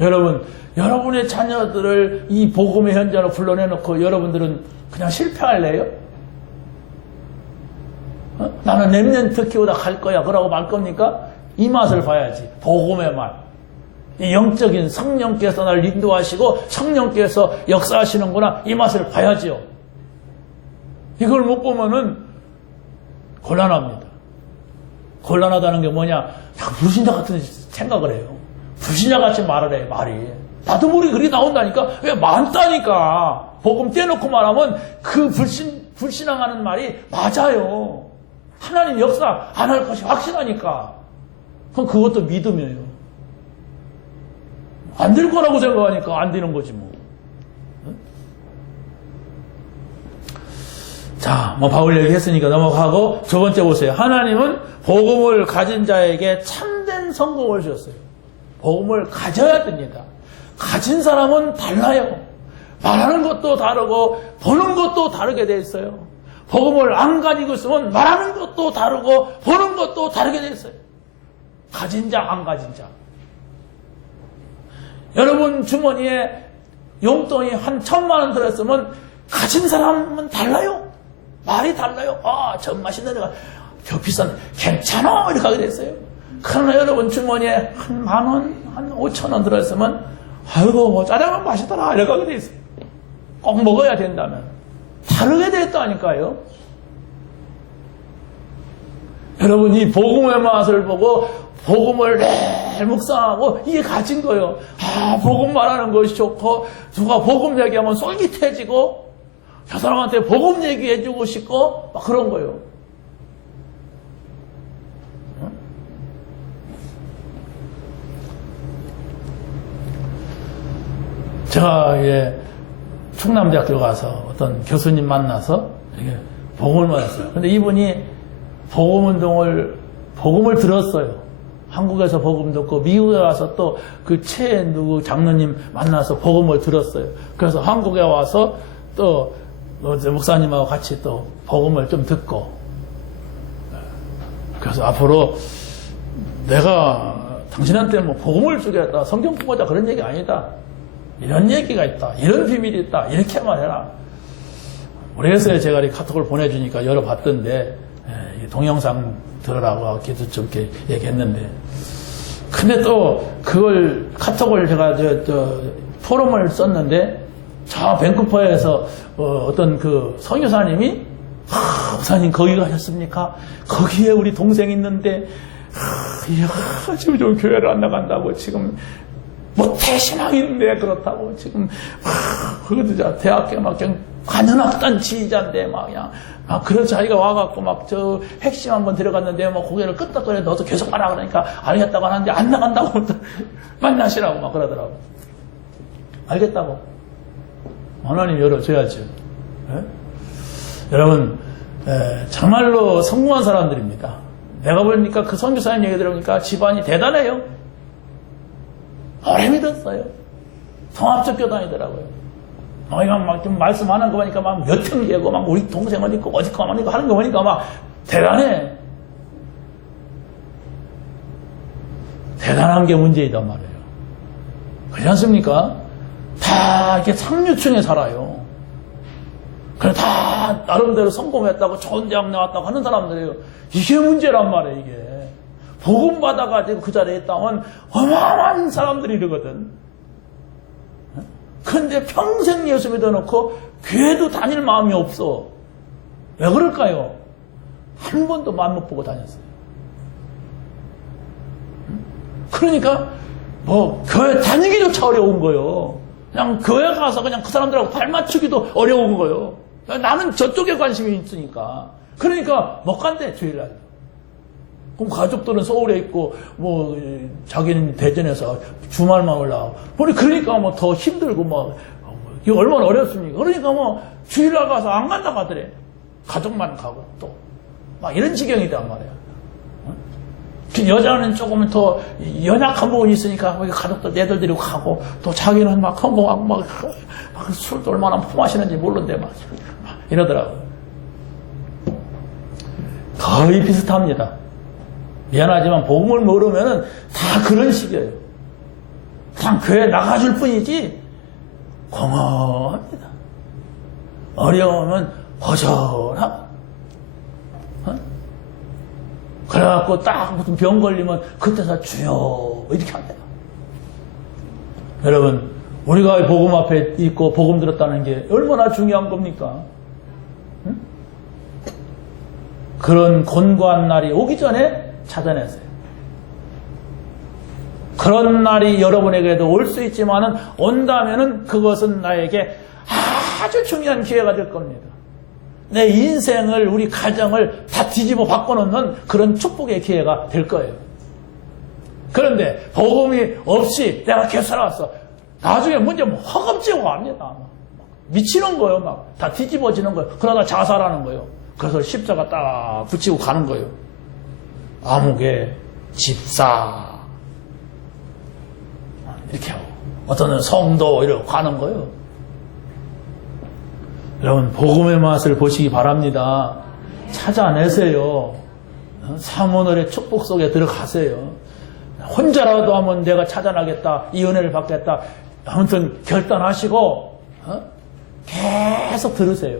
여러분, 여러분의 자녀들을 이 복음의 현장으로 불러내놓고 여러분들은 그냥 실패할래요? 나는 렘넌트 키우다 갈 거야. 그러고 말 겁니까? 이 맛을 봐야지. 복음의 맛. 이 영적인 성령께서 나를 인도하시고 성령께서 역사하시는구나. 이 맛을 봐야죠. 이걸 못 보면은 곤란합니다. 곤란하다는 게 뭐냐? 불신자 같은 생각을 해요. 불신자같이 말을 해, 말이. 나도 모르게 그렇게 나온다니까? 왜 많다니까? 복음 떼놓고 말하면 그 불신앙하는 말이 맞아요. 하나님 역사 안 할 것이 확실하니까. 그럼 그것도 믿음이에요. 안 될 거라고 생각하니까 안 되는 거지 뭐. 자, 뭐 바울 얘기했으니까 넘어가고 두 번째 보세요. 하나님은 복음을 가진 자에게 참된 성공을 주셨어요. 복음을 가져야 됩니다. 가진 사람은 달라요. 말하는 것도 다르고 보는 것도 다르게 돼 있어요. 복음을 안 가지고 있으면 말하는 것도 다르고 보는 것도 다르게 돼 있어요. 가진 자, 안 가진 자. 여러분 주머니에 용돈이 한 1,000만 원 들었으면 가진 사람은 달라요. 말이 달라요. 저 맛있는 데가 더 비싼 괜찮아 이렇게 하게 됐어요. 그러나 여러분 주머니에 한 10,000원, 한 5,000원 들었으면 아이고 뭐 짜장면 맛있더라 이렇게 하게 돼 있어요. 꼭 먹어야 된다면 다르게 됐다니까요. 여러분 이 복음의 맛을 보고 복음을 매일 묵상하고 이게 가진 거예요. 복음 말하는 것이 좋고 누가 복음 얘기하면 솔깃해지고 저 사람한테 복음 얘기해주고 싶고 막 그런 거예요. 제가 충남대학교 가서 어떤 교수님 만나서 이렇게 복음을 받았어요. 근데 이분이 복음을 들었어요. 한국에서 복음 듣고 미국에 와서 또 그 누구 장로님 만나서 복음을 들었어요. 그래서 한국에 와서 또 목사님하고 같이 또 복음을 좀 듣고, 그래서 앞으로 내가 당신한테 뭐 복음을 주겠다, 성경 보고자 그런 얘기 아니다. 이런 얘기가 있다. 이런 비밀이 있다. 이렇게 말해라. 그래서 제가 이 카톡을 보내주니까 열어봤던데, 동영상 들으라고 기도 좀 이렇게 얘기했는데, 근데 또 그걸 카톡을 제가 포럼을 썼는데, 저 밴쿠버에서 어떤 그 성교사님이 목사님 거기 가셨습니까? 거기에 우리 동생 있는데 지금 좀 교회를 안 나간다고 지금 모태신앙인데 그렇다고 지금 그것도 대학교 막 그냥 관현악단 지휘자인데 막 그냥 그런 자기가 와갖고 막 저 핵심 한번 들어갔는데 막 고개를 끄덕거려 너도 계속 가라 그러니까 알겠다고 하는데 안 나간다고 만나시라고 막 그러더라고. 알겠다고. 하나님 열어줘야죠. 네? 여러분 정말로 성공한 사람들입니다. 내가 보니까 그 선교사님 얘기 들어보니까 집안이 대단해요. 오래 믿었어요. 통합적 교단이더라고요. 막 좀 말씀하는 거 보니까 막 몇 형 되고 막 우리 동생은 있고 어디 가만 있고 하는 거 보니까 막 대단해. 대단한 게 문제이단 말이에요. 그렇지 않습니까? 다 이렇게 상류층에 살아요. 그래 다 나름대로 성공했다고 좋은 대학 나왔다고 하는 사람들이에요. 이게 문제란 말이에요. 이게 복음 받아가지고 그 자리에 있다면 어마어마한 사람들이 이러거든. 그런데 평생 예수 믿어놓고 교회도 다닐 마음이 없어. 왜 그럴까요? 한 번도 마음 못 보고 다녔어요. 그러니까 뭐 교회 다니기조차 어려운 거예요. 그냥 교회 가서 그냥 그 사람들하고 발 맞추기도 어려운 거예요. 나는 저쪽에 관심이 있으니까. 그러니까 못 간대, 주일날. 그럼 가족들은 서울에 있고, 뭐, 자기는 대전에서 주말만 올라와. 그러니까 뭐 더 힘들고, 뭐, 이게 얼마나 어렵습니까? 그러니까 뭐, 주일날 가서 안 간다고 하더래. 가족만 가고, 또. 막 이런 지경이란 말이야. 여자는 조금 더 연약한 부분이 있으니까 가족들 애들 데리고 가고 또 자기는 막 헌공하고 막 술도 얼마나 품마시는지 모르는데 막 이러더라고. 거의 비슷합니다. 미안하지만 복음을 모르면은 다 그런 식이에요. 그냥 교회 나가줄 뿐이지 공허합니다. 어려우면 허전하고. 그래갖고 딱 무슨 병 걸리면 그때서 주여 이렇게 합니다. 여러분 우리가 복음 앞에 있고 복음 들었다는 게 얼마나 중요한 겁니까? 응? 그런 곤고한 날이 오기 전에 찾아냈어요. 그런 날이 여러분에게도 올 수 있지만은 온다면은 그것은 나에게 아주 중요한 기회가 될 겁니다. 내 인생을, 우리 가정을 다 뒤집어 바꿔놓는 그런 축복의 기회가 될 거예요. 그런데 복음이 없이 내가 계속 살아왔어. 나중에 문제 허겁지겁 합니다. 미치는 거예요. 막 다 뒤집어지는 거예요. 그러다 자살하는 거예요. 그래서 십자가 딱 붙이고 가는 거예요. 아무개 집사 이렇게 하고 어떤 성도 이러고 가는 거예요. 여러분 복음의 맛을 보시기 바랍니다. 찾아내세요. 사모늘의 축복 속에 들어가세요. 혼자라도 하면 내가 찾아나겠다. 이 은혜를 받겠다. 아무튼 결단하시고 계속 들으세요.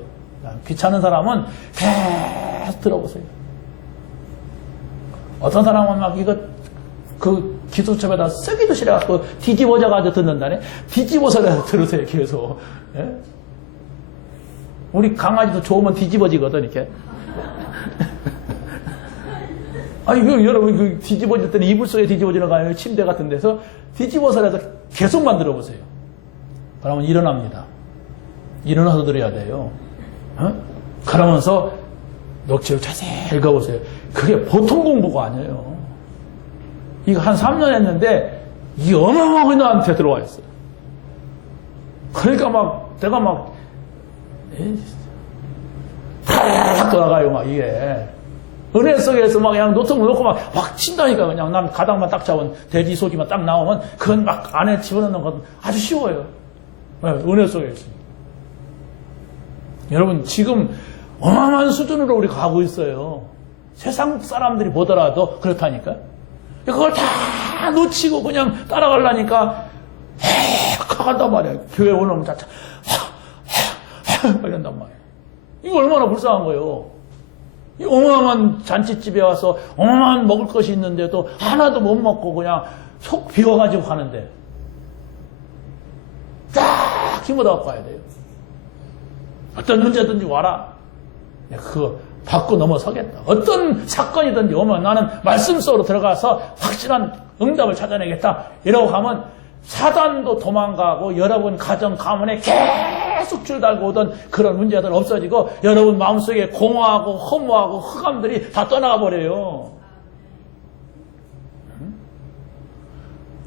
귀찮은 사람은 계속 들어보세요. 어떤 사람은 막 이거 그 기도첩에다 쓰기도 싫어갖고 뒤집어져가지고 듣는다네. 뒤집어서라도 들으세요. 계속. 예? 우리 강아지도 좋으면 뒤집어지거든, 이렇게. 아니, 여러분, 그 뒤집어질 때는 이불 속에 뒤집어지는 거 아니에요? 침대 같은 데서 뒤집어서라도 계속 만들어 보세요. 그러면 일어납니다. 일어나서 들어야 돼요. 그러면서 녹취를 자세히 읽어보세요. 그게 보통 공부가 아니에요. 이거 한 3년 했는데, 이게 어마어마하게 나한테 들어와 있어요. 그러니까 막 내가 막 탁 돌아가요 막 이게. 은혜 속에서 막 그냥 노트북 놓고 막 친다니까. 그냥 난 가닥만 딱 잡은 돼지 소리만 딱 나오면 그건 막 안에 집어넣는 건 아주 쉬워요. 은혜 속에 있습니다. 여러분 지금 어마어마한 수준으로 우리가 가고 있어요. 세상 사람들이 보더라도 그렇다니까. 그걸 다 놓치고 그냥 따라가려니까 가간단 말이야. 교회 오는 자체 이런단 말이야. 이거 얼마나 불쌍한 거예요. 이 어마어마한 잔치집에 와서 어마어마한 먹을 것이 있는데도 하나도 못 먹고 그냥 속 비워가지고 가는데 딱 힘을 얻고 가야 돼요. 어떤 문제든지 와라. 그거 받고 넘어서겠다. 어떤 사건이든지 오면 나는 말씀 속으로 들어가서 확실한 응답을 찾아내겠다. 이러고 가면 사단도 도망가고 여러분 가정 가문에 계속 줄달고 오던 그런 문제들 없어지고 여러분 마음속에 공허하고 허무하고 흑암들이 다 떠나가 버려요.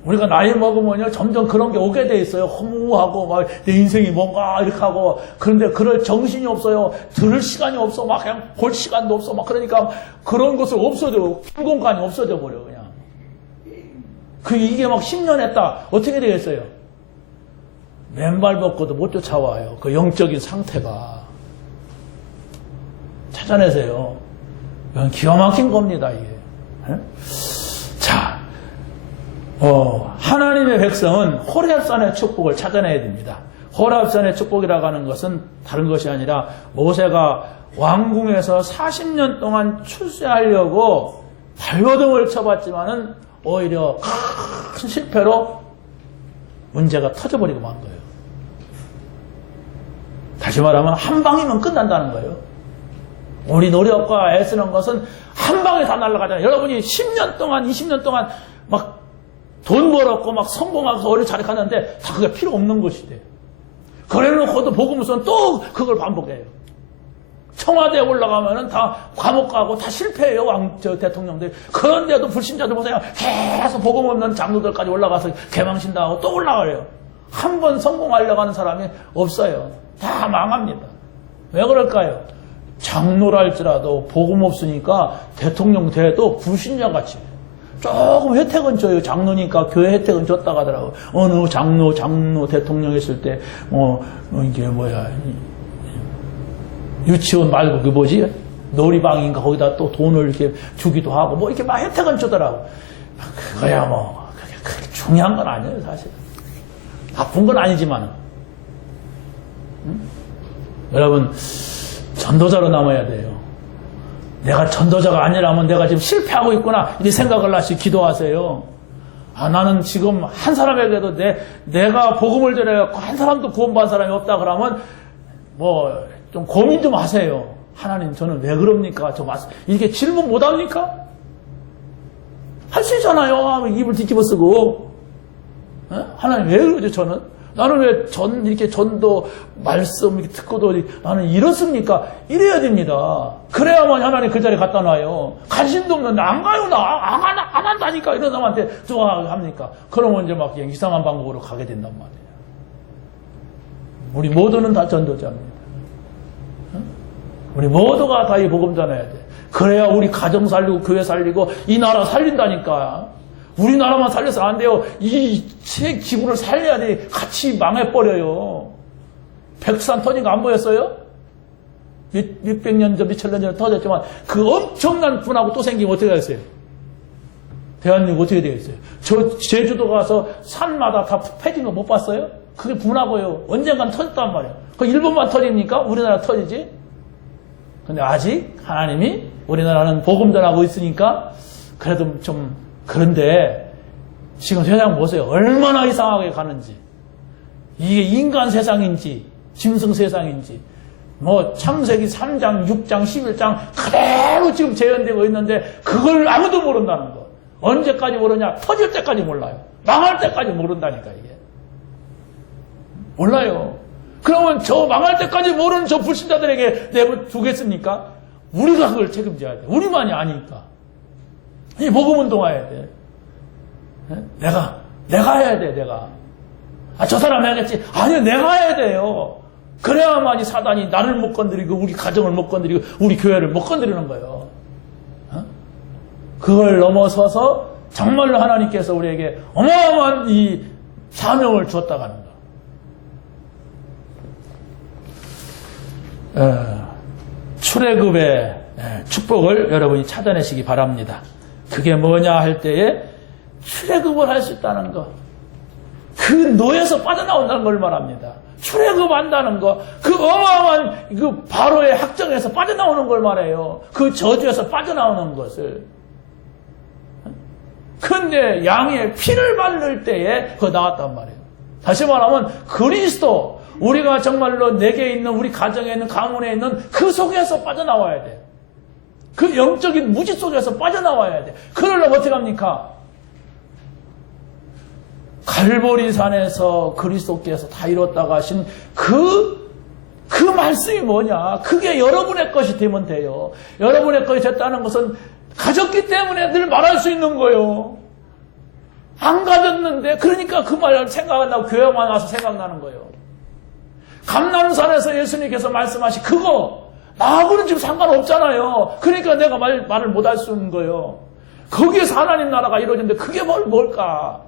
우리가 나이 먹으면요 점점 그런 게 오게 돼 있어요. 허무하고 막 내 인생이 뭔가 이렇게 하고. 그런데 그럴 정신이 없어요. 들을 시간이 없어. 막 그냥 볼 시간도 없어. 막 그러니까 그런 것을 없어져. 공간이 없어져 버려 그냥. 이게 막 10년 했다. 어떻게 되겠어요? 맨발 벗고도 못 쫓아와요. 그 영적인 상태가. 찾아내세요. 이건 기가 막힌 겁니다, 이게. 자, 하나님의 백성은 호렙산의 축복을 찾아내야 됩니다. 호렙산의 축복이라고 하는 것은 다른 것이 아니라 모세가 왕궁에서 40년 동안 출세하려고 발버둥을 쳐봤지만은 오히려 큰 실패로 문제가 터져버리고 만 거예요. 다시 말하면 한 방이면 끝난다는 거예요. 우리 노력과 애쓰는 것은 한 방에 다 날아가잖아요. 여러분이 10년 동안, 20년 동안 막 돈 벌었고 막 성공하고 어려 자력하는데 다 그게 필요 없는 것이 돼요. 그래놓고도 복음서는 또 그걸 반복해요. 청와대에 올라가면은 다 감옥 가고 다 실패해요. 대통령들. 그런데도 불신자들 보세요. 계속 복음 없는 장로들까지 올라가서 개망신당하고 또 올라가요. 한 번 성공하려고 하는 사람이 없어요. 다 망합니다. 왜 그럴까요? 장로랄지라도 복음 없으니까 대통령 돼도 불신자같이 조금 혜택은 줘요. 장로니까 교회 혜택은 줬다 가더라고. 어느 장로 대통령 했을 때 이게 뭐야 유치원 말고 그 뭐지 놀이방인가 거기다 또 돈을 이렇게 주기도 하고 뭐 이렇게 막 혜택은 주더라고. 그거야 뭐 그게 중요한 건 아니에요 사실. 나쁜 건 아니지만 여러분 전도자로 남아야 돼요. 내가 전도자가 아니라면 내가 지금 실패하고 있구나 이렇게 생각을 하시 기도하세요. 나는 지금 한 사람에게도 내가 복음을 전해갖고 한 사람도 구원받은 사람이 없다 그러면 뭐 좀 고민 좀 하세요. 하나님 저는 왜 그럽니까? 이렇게 질문 못 합니까? 할 수 있잖아요. 입을 뒤집어 쓰고. 하나님 왜 그러죠 저는? 나는 왜 이렇게 전도 말씀 이렇게 듣고도 나는 이렇습니까? 이래야 됩니다. 그래야만 하나님 그 자리에 갖다 놔요. 관심도 없는데 안 가요 안 한다니까 이런 사람한테 좋아합니까? 그러면 이제 막 이상한 방법으로 가게 된단 말이에요. 우리 모두는 다 전도자입니다. 우리 모두가 다 이 복음 전해야 돼. 그래야 우리 가정 살리고 교회 살리고 이 나라 살린다니까. 우리나라만 살려서 안 돼요. 이 세 지구를 살려야 돼. 같이 망해버려요. 백두산 터진 거 안 보였어요? 몇백 년 전, 몇천 년 전에 터졌지만 그 엄청난 분하고 또 생기면 어떻게 하겠어요? 대한민국 어떻게 되겠어요? 저 제주도 가서 산마다 다 패진 거 못 봤어요? 그게 분하고요. 언젠간 터졌단 말이에요. 그 일본만 터집니까? 우리나라 터지지? 근데 아직 하나님이 우리나라는 복음 전하고 있으니까 그래도 좀 그런데 지금 세상 보세요. 얼마나 이상하게 가는지. 이게 인간 세상인지 짐승 세상인지 뭐 창세기 3장, 6장, 11장 그대로 지금 재현되고 있는데 그걸 아무도 모른다는 거. 언제까지 모르냐? 터질 때까지 몰라요. 망할 때까지 모른다니까 이게. 몰라요. 그러면 저 망할 때까지 모르는 저 불신자들에게 내두겠습니까? 우리가 그걸 책임져야 돼. 우리만이 아니니까. 이 복음 운동해야 돼. 내가 해야 돼, 내가. 저 사람 해야겠지. 아니요, 내가 해야 돼요. 그래야만이 사단이 나를 못 건드리고 우리 가정을 못 건드리고 우리 교회를 못 건드리는 거예요. 그걸 넘어서서 정말로 하나님께서 우리에게 어마어마한 이 사명을 주었다고 하는 거. 출애굽의 축복을 여러분이 찾아내시기 바랍니다. 그게 뭐냐 할 때에 출애굽을 할 수 있다는 거. 그 노예에서 빠져나온다는 걸 말합니다. 출애굽한다는 거, 그 어마어마한 그 바로의 학정에서 빠져나오는 걸 말해요. 그 저주에서 빠져나오는 것을. 근데 양의 피를 바를 때에 그거 나왔단 말이에요. 다시 말하면 그리스도, 우리가 정말로 내게 있는, 우리 가정에 있는, 가문에 있는 그 속에서 빠져나와야 돼요. 그 영적인 무지 속에서 빠져나와야 돼요. 그러려면 어떻게 합니까? 갈보리산에서 그리스도께서 다 이뤘다고 하신 그 말씀이 뭐냐? 그게 여러분의 것이 되면 돼요. 여러분의 것이 됐다는 것은 가졌기 때문에 늘 말할 수 있는 거예요. 안 가졌는데, 그러니까 그 말 생각한다고 교회만 와서 생각나는 거예요. 감람산에서 예수님께서 말씀하신 그거, 나하고는 지금 상관없잖아요. 그러니까 내가 말을 못 할 수 있는 거예요. 거기에서 하나님 나라가 이루어지는데 그게 뭘까?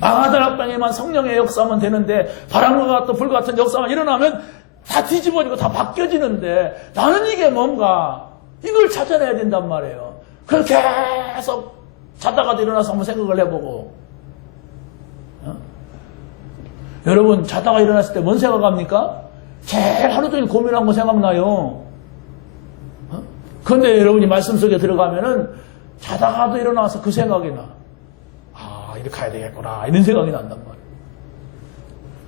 마가다락 땅에만 성령의 역사만 되는데 바람과 같은 불 같은 역사만 일어나면 다 뒤집어지고 다 바뀌어지는데 나는 이게 뭔가 이걸 찾아내야 된단 말이에요. 그렇게 계속 자다가도 일어나서 한번 생각을 해보고 여러분 자다가 일어났을 때 뭔 생각합니까? 제일 하루 종일 고민한 거 생각나요. 그런데 여러분이 말씀 속에 들어가면은 자다가도 일어나서 그 생각이 나. 이렇게 가야 되겠구나 이런 생각이 난단 말이에요.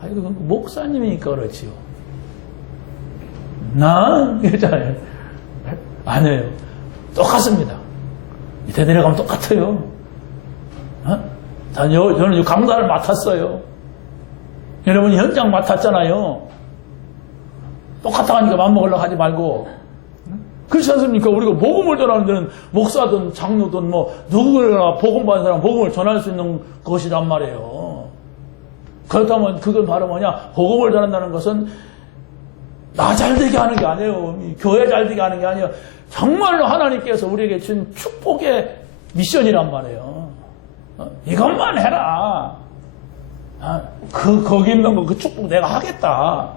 아니 그건 목사님이니까 그렇지요. 나 그렇잖아요. 아니에요. 똑같습니다. 밑에 내려가면 똑같아요. 저는 강단을 맡았어요. 여러분이 현장 맡았잖아요. 똑같아 하니까 맘먹으려고 하지 말고. 그렇지 않습니까? 우리가 복음을 전하는 데는 목사든 장로든 뭐 누구나 복음 받는 사람 복음을 전할 수 있는 것이란 말이에요. 그렇다면 그건 바로 뭐냐? 복음을 전한다는 것은 나 잘되게 하는 게 아니에요. 교회 잘되게 하는 게 아니에요. 정말로 하나님께서 우리에게 준 축복의 미션이란 말이에요. 이것만 해라. 거기 있는 거 그 축복 내가 하겠다.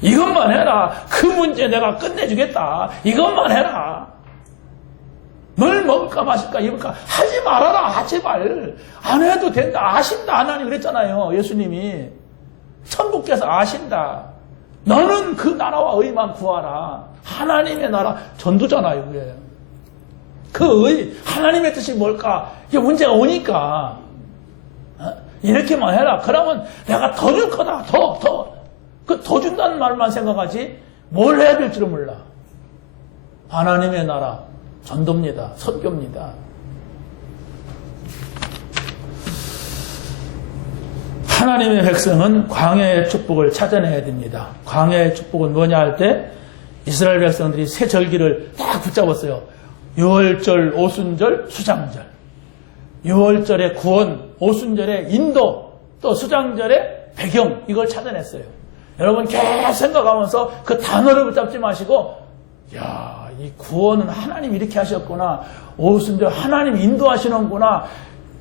이것만 해라. 그 문제 내가 끝내주겠다. 이것만 해라. 뭘 먹을까 마실까 입을까 하지 말아라. 제발. 안 해도 된다. 아신다. 하나님 그랬잖아요. 예수님이. 천국께서 아신다. 너는 그 나라와 의만 구하라. 하나님의 나라 전도잖아요. 그게. 그 의, 하나님의 뜻이 뭘까? 이게 문제가 오니까. 이렇게만 해라. 그러면 내가 더 줄 거다. 더 준다는 말만 생각하지 뭘 해야 될지를 몰라. 하나님의 나라 전도입니다. 선교입니다. 하나님의 백성은 광야의 축복을 찾아내야 됩니다. 광야의 축복은 뭐냐 할 때 이스라엘 백성들이 세 절기를 딱 붙잡았어요. 유월절, 오순절, 수장절. 유월절의 구원, 오순절의 인도, 또 수장절의 배경, 이걸 찾아냈어요. 여러분 계속 생각하면서 그 단어를 붙잡지 마시고, 야, 이 구원은 하나님 이렇게 하셨구나. 오순절 하나님 인도하시는구나.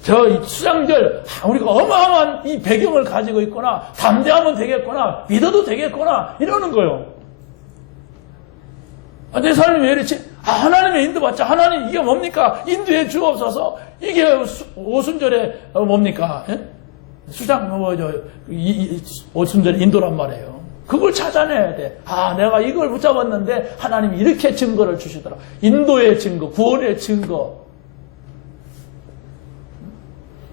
저 수장절 우리가 어마어마한 이 배경을 가지고 있구나. 담대하면 되겠구나. 믿어도 되겠구나. 이러는 거예요. 내 삶이 왜 이렇지? 하나님의 인도받자. 하나님 이게 뭡니까? 인도해 주옵소서. 이게 오순절에 뭡니까? 예? 오순절 인도란 말이에요. 그걸 찾아내야 돼. 내가 이걸 붙잡았는데 하나님이 이렇게 증거를 주시더라. 인도의 증거, 구원의 증거.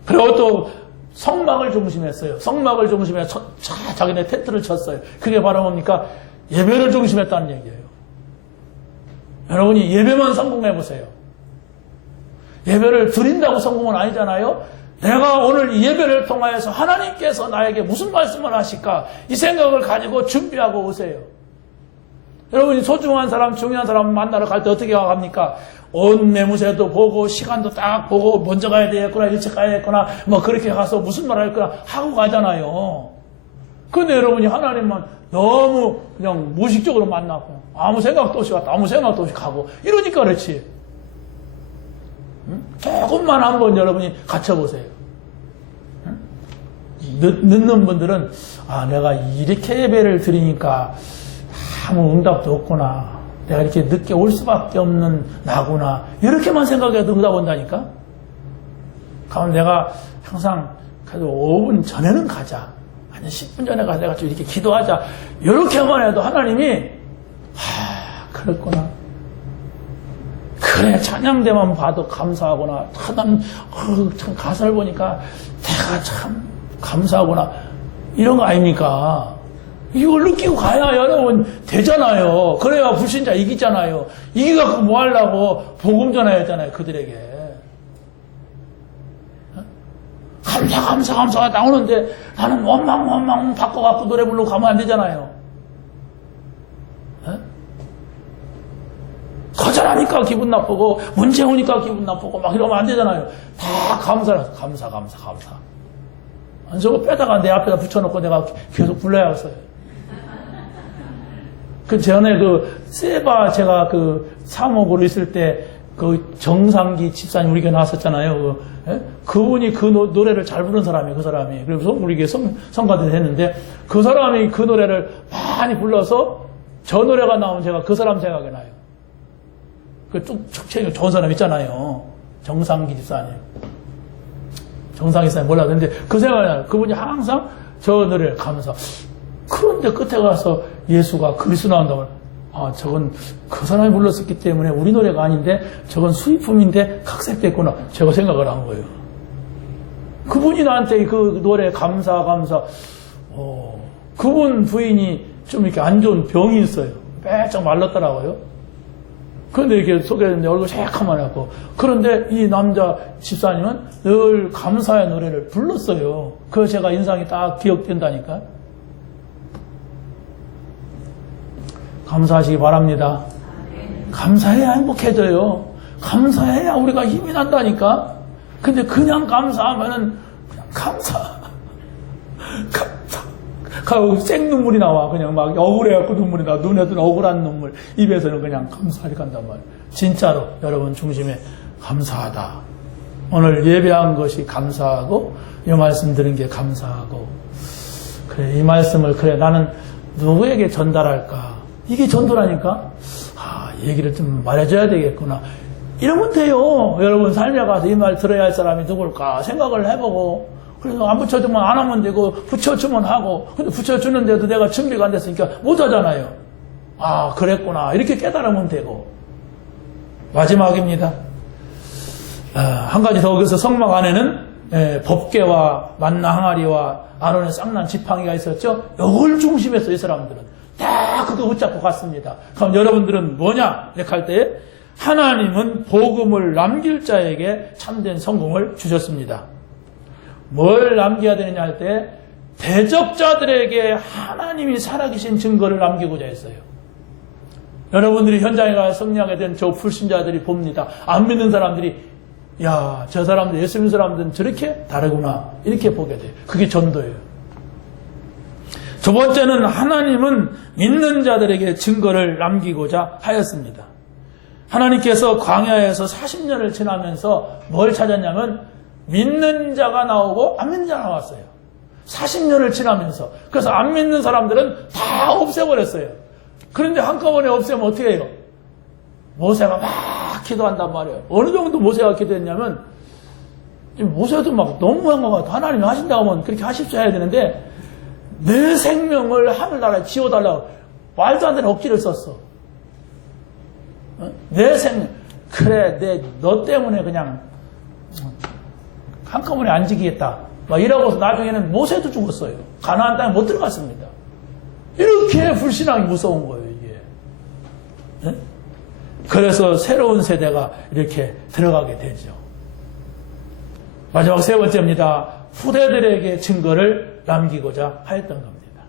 그리고 또 성막을 중심했어요. 성막을 중심해 자기네 텐트를 쳤어요. 그게 바로 뭡니까? 예배를 중심했다는 얘기예요. 여러분이 예배만 성공해보세요. 예배를 드린다고 성공은 아니잖아요. 내가 오늘 이 예배를 통하여서 하나님께서 나에게 무슨 말씀을 하실까? 이 생각을 가지고 준비하고 오세요. 여러분이 소중한 사람, 중요한 사람 만나러 갈 때 어떻게 합니까? 옷 매무새도 보고 시간도 딱 보고 먼저 가야 되겠구나 일찍 가야겠구나 뭐 그렇게 가서 무슨 말 할거나 하고 가잖아요. 근데 여러분이 하나님만 너무 그냥 무의식적으로 만나고 아무 생각도 없이 갔다 아무 생각도 없이 가고 이러니까 그렇지. 응? 조금만 한번 여러분이 갇혀보세요. 응? 늦는 분들은 아 내가 이렇게 예배를 드리니까 아무 응답도 없구나. 내가 이렇게 늦게 올 수밖에 없는 나구나. 이렇게만 생각해도 응답 온다니까. 그럼 내가 항상 그래도 5분 전에는 가자. 아니 10분 전에 가서 내가 좀 이렇게 기도하자. 이렇게만 해도 하나님이 그랬구나. 그래 찬양대만 봐도 감사하구나. 난 참 가사를 보니까 내가 참 감사하구나. 이런 거 아닙니까? 이걸 느끼고 가야 여러분 되잖아요. 그래야 불신자 이기잖아요. 이기갖고 뭐 하려고 복음 전해야 했잖아요. 그들에게. 감사가 나오는데 나는 원망 바꿔갖고 노래 부르고 가면 안 되잖아요. 거절하니까 기분 나쁘고 문제 오니까 기분 나쁘고 막 이러면 안 되잖아요. 다 감사. 저거 빼다가 내 앞에다 붙여놓고 내가 계속 불러야겠어요. 그 전에 세바 제가 사목으로 있을 때 정상기 집사님 우리 교회 나왔었잖아요. 그분이 그 노래를 잘 부르는 사람이에요. 그 사람이. 그래서 우리 교회 성가대를 했는데 그 사람이 그 노래를 많이 불러서 저 노래가 나오면 제가 그 사람 생각이 나요. 그 축체가 좋은 사람 있잖아요. 정상기 집사님. 정상기 집사님 몰라. 근데 그 생각이 나요. 그분이 항상 저 노래를 가면서 그런데 끝에 가서 예수가 그리스도 나온다고. 아, 저건 그 사람이 불렀었기 때문에 우리 노래가 아닌데 저건 수입품인데 각색됐구나. 제가 생각을 한 거예요. 그분이 나한테 그 노래 감사. 그분 부인이 좀 이렇게 안 좋은 병이 있어요. 빼짝 말랐더라고요. 그런데 이렇게 소개했는데 얼굴 새카만 하고. 그런데 이 남자 집사님은 늘 감사의 노래를 불렀어요. 그거 제가 인상이 딱 기억된다니까. 감사하시기 바랍니다. 감사해야 행복해져요. 감사해야 우리가 힘이 난다니까. 근데 그냥 감사하면은 그냥 감사. 생눈물이 나와. 그냥 막 억울해갖고 눈물이 나. 눈에도 억울한 눈물. 입에서는 그냥 감사하게 간단 말이에요. 진짜로 여러분 중심에 감사하다. 오늘 예배한 것이 감사하고 이 말씀 들은 게 감사하고. 그래 이 말씀을 그래 나는 누구에게 전달할까? 이게 전도라니까? 얘기를 좀 말해줘야 되겠구나. 이러면 돼요. 여러분 삶에 가서 이 말 들어야 할 사람이 누굴까 생각을 해보고 그래서 안 붙여주면 안 하면 되고 붙여주면 하고 근데 붙여주는데도 내가 준비가 안 됐으니까 못 하잖아요. 아 그랬구나 이렇게 깨달으면 되고. 마지막입니다. 한 가지 더 그래서 성막 안에는 법궤와 만나 항아리와 아론의 쌍난 지팡이가 있었죠. 이걸 중심에서 이 사람들은 다 그거 붙잡고 갔습니다. 그럼 여러분들은 뭐냐? 이렇게 할 때 하나님은 복음을 남길 자에게 참된 성공을 주셨습니다. 뭘 남겨야 되느냐 할 때 대적자들에게 하나님이 살아계신 증거를 남기고자 했어요. 여러분들이 현장에 가서 승리하게 된 저 불신자들이 봅니다. 안 믿는 사람들이 야, 저 사람들 예수 믿는 사람들은 저렇게 다르구나 이렇게 보게 돼요. 그게 전도예요. 두 번째는 하나님은 믿는 자들에게 증거를 남기고자 하였습니다. 하나님께서 광야에서 40년을 지나면서 뭘 찾았냐면 믿는 자가 나오고 안 믿는 자가 나왔어요. 40년을 지나면서. 그래서 안 믿는 사람들은 다 없애버렸어요. 그런데 한꺼번에 없애면 어떻게 해요? 모세가 막 기도한단 말이에요. 어느 정도 모세가 기도했냐면 모세도 막 너무한 것 같아. 하나님이 하신다고 하면 그렇게 하십시오 해야 되는데 내 생명을 하늘나라에 지워달라고 말도 안 되는 억지를 썼어. 내 생명 그래 너 때문에 그냥 한꺼번에 안 지키겠다 막 이러고서 나중에는 모세도 죽었어요. 가나안 땅에 못 들어갔습니다. 이렇게 불신앙이 무서운 거예요 이게. 그래서 새로운 세대가 이렇게 들어가게 되죠. 마지막 세 번째입니다. 후대들에게 증거를 남기고자 하였던 겁니다.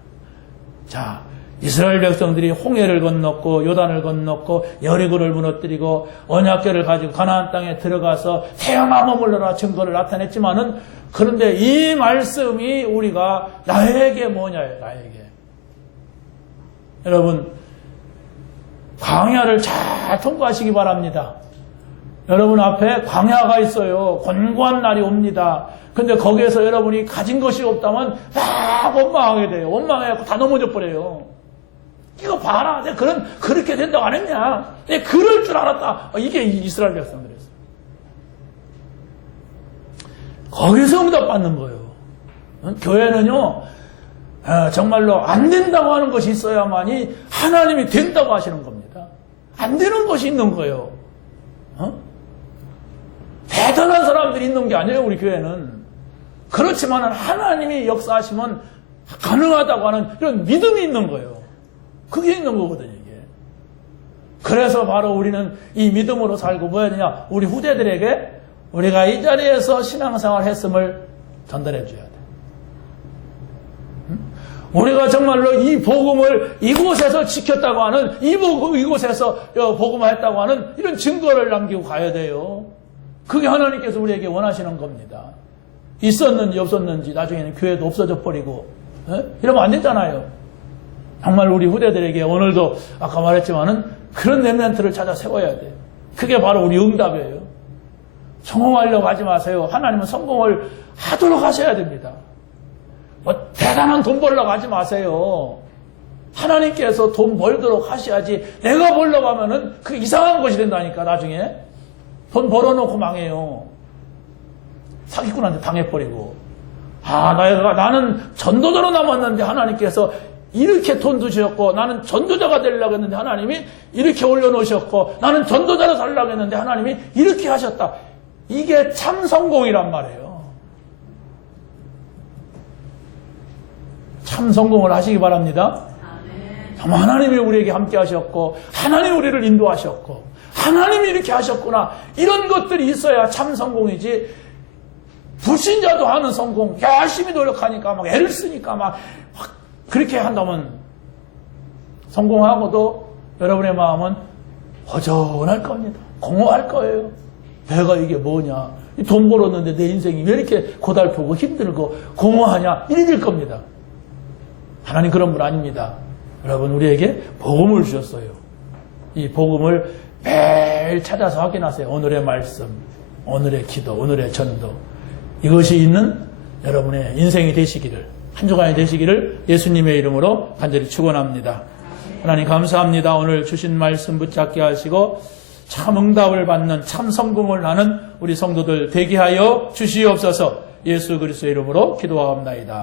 자, 이스라엘 백성들이 홍해를 건넜고 요단을 건넜고 여리고를 무너뜨리고 언약궤를 가지고 가나안 땅에 들어가서 태양아 머물러라 증거를 나타냈지만은, 그런데 이 말씀이 우리가 나에게 뭐냐예요. 나에게. 여러분, 광야를 잘 통과하시기 바랍니다. 여러분 앞에 광야가 있어요. 곤고한 날이 옵니다. 근데 거기에서 여러분이 가진 것이 없다면 막 원망하게 돼요. 원망해갖고 다 넘어져 버려요. 이거 봐라. 내가 그렇게 된다고 안 했냐? 내가 그럴 줄 알았다. 이게 이스라엘 백성들이었어요. 거기서 응답받는 거예요. 교회는요, 정말로 안 된다고 하는 것이 있어야만이 하나님이 된다고 하시는 겁니다. 안 되는 것이 있는 거예요. 대단한 사람들이 있는 게 아니에요, 우리 교회는. 그렇지만 하나님이 역사하시면 가능하다고 하는 이런 믿음이 있는 거예요. 그게 있는 거거든요, 이게. 그래서 바로 우리는 이 믿음으로 살고 뭐 해야 되냐? 우리 후대들에게 우리가 이 자리에서 신앙생활 했음을 전달해 줘야 돼. 우리가 정말로 이 복음을 이곳에서 지켰다고 하는, 이곳에서 복음화했다고 하는 이런 증거를 남기고 가야 돼요. 그게 하나님께서 우리에게 원하시는 겁니다. 있었는지 없었는지 나중에는 교회도 없어져 버리고, 이러면 안 되잖아요. 정말 우리 후대들에게 오늘도 아까 말했지만은 그런 렘넌트를 찾아 세워야 돼요. 그게 바로 우리 응답이에요. 성공하려고 하지 마세요. 하나님은 성공을 하도록 하셔야 됩니다. 뭐 대단한 돈 벌려고 하지 마세요. 하나님께서 돈 벌도록 하셔야지, 내가 벌려고 하면은 그게 이상한 것이 된다니까. 나중에 돈 벌어놓고 망해요. 사기꾼한테 당해버리고. 나는 전도자로 남았는데 하나님께서 이렇게 돈 주셨고, 나는 전도자가 되려고 했는데 하나님이 이렇게 올려놓으셨고, 나는 전도자로 살려고 했는데 하나님이 이렇게 하셨다. 이게 참 성공이란 말이에요. 참 성공을 하시기 바랍니다. 정말 하나님이 우리에게 함께 하셨고, 하나님이 우리를 인도하셨고, 하나님이 이렇게 하셨구나. 이런 것들이 있어야 참 성공이지, 불신자도 하는 성공, 열심히 노력하니까, 막 애를 쓰니까, 막 그렇게 한다면 성공하고도 여러분의 마음은 허전할 겁니다. 공허할 거예요. 내가 이게 뭐냐? 돈 벌었는데 내 인생이 왜 이렇게 고달프고 힘들고 공허하냐? 이래 될 겁니다. 하나님 그런 분 아닙니다. 여러분, 우리에게 복음을 주셨어요. 이 복음을 매일 찾아서 확인하세요. 오늘의 말씀, 오늘의 기도, 오늘의 전도. 이것이 있는 여러분의 인생이 되시기를, 한 주간이 되시기를 예수님의 이름으로 간절히 축원합니다. 하나님 감사합니다. 오늘 주신 말씀 붙잡게 하시고 참 응답을 받는, 참 성공을 하는 우리 성도들 되게 하여 주시옵소서. 예수 그리스도의 이름으로 기도하옵나이다.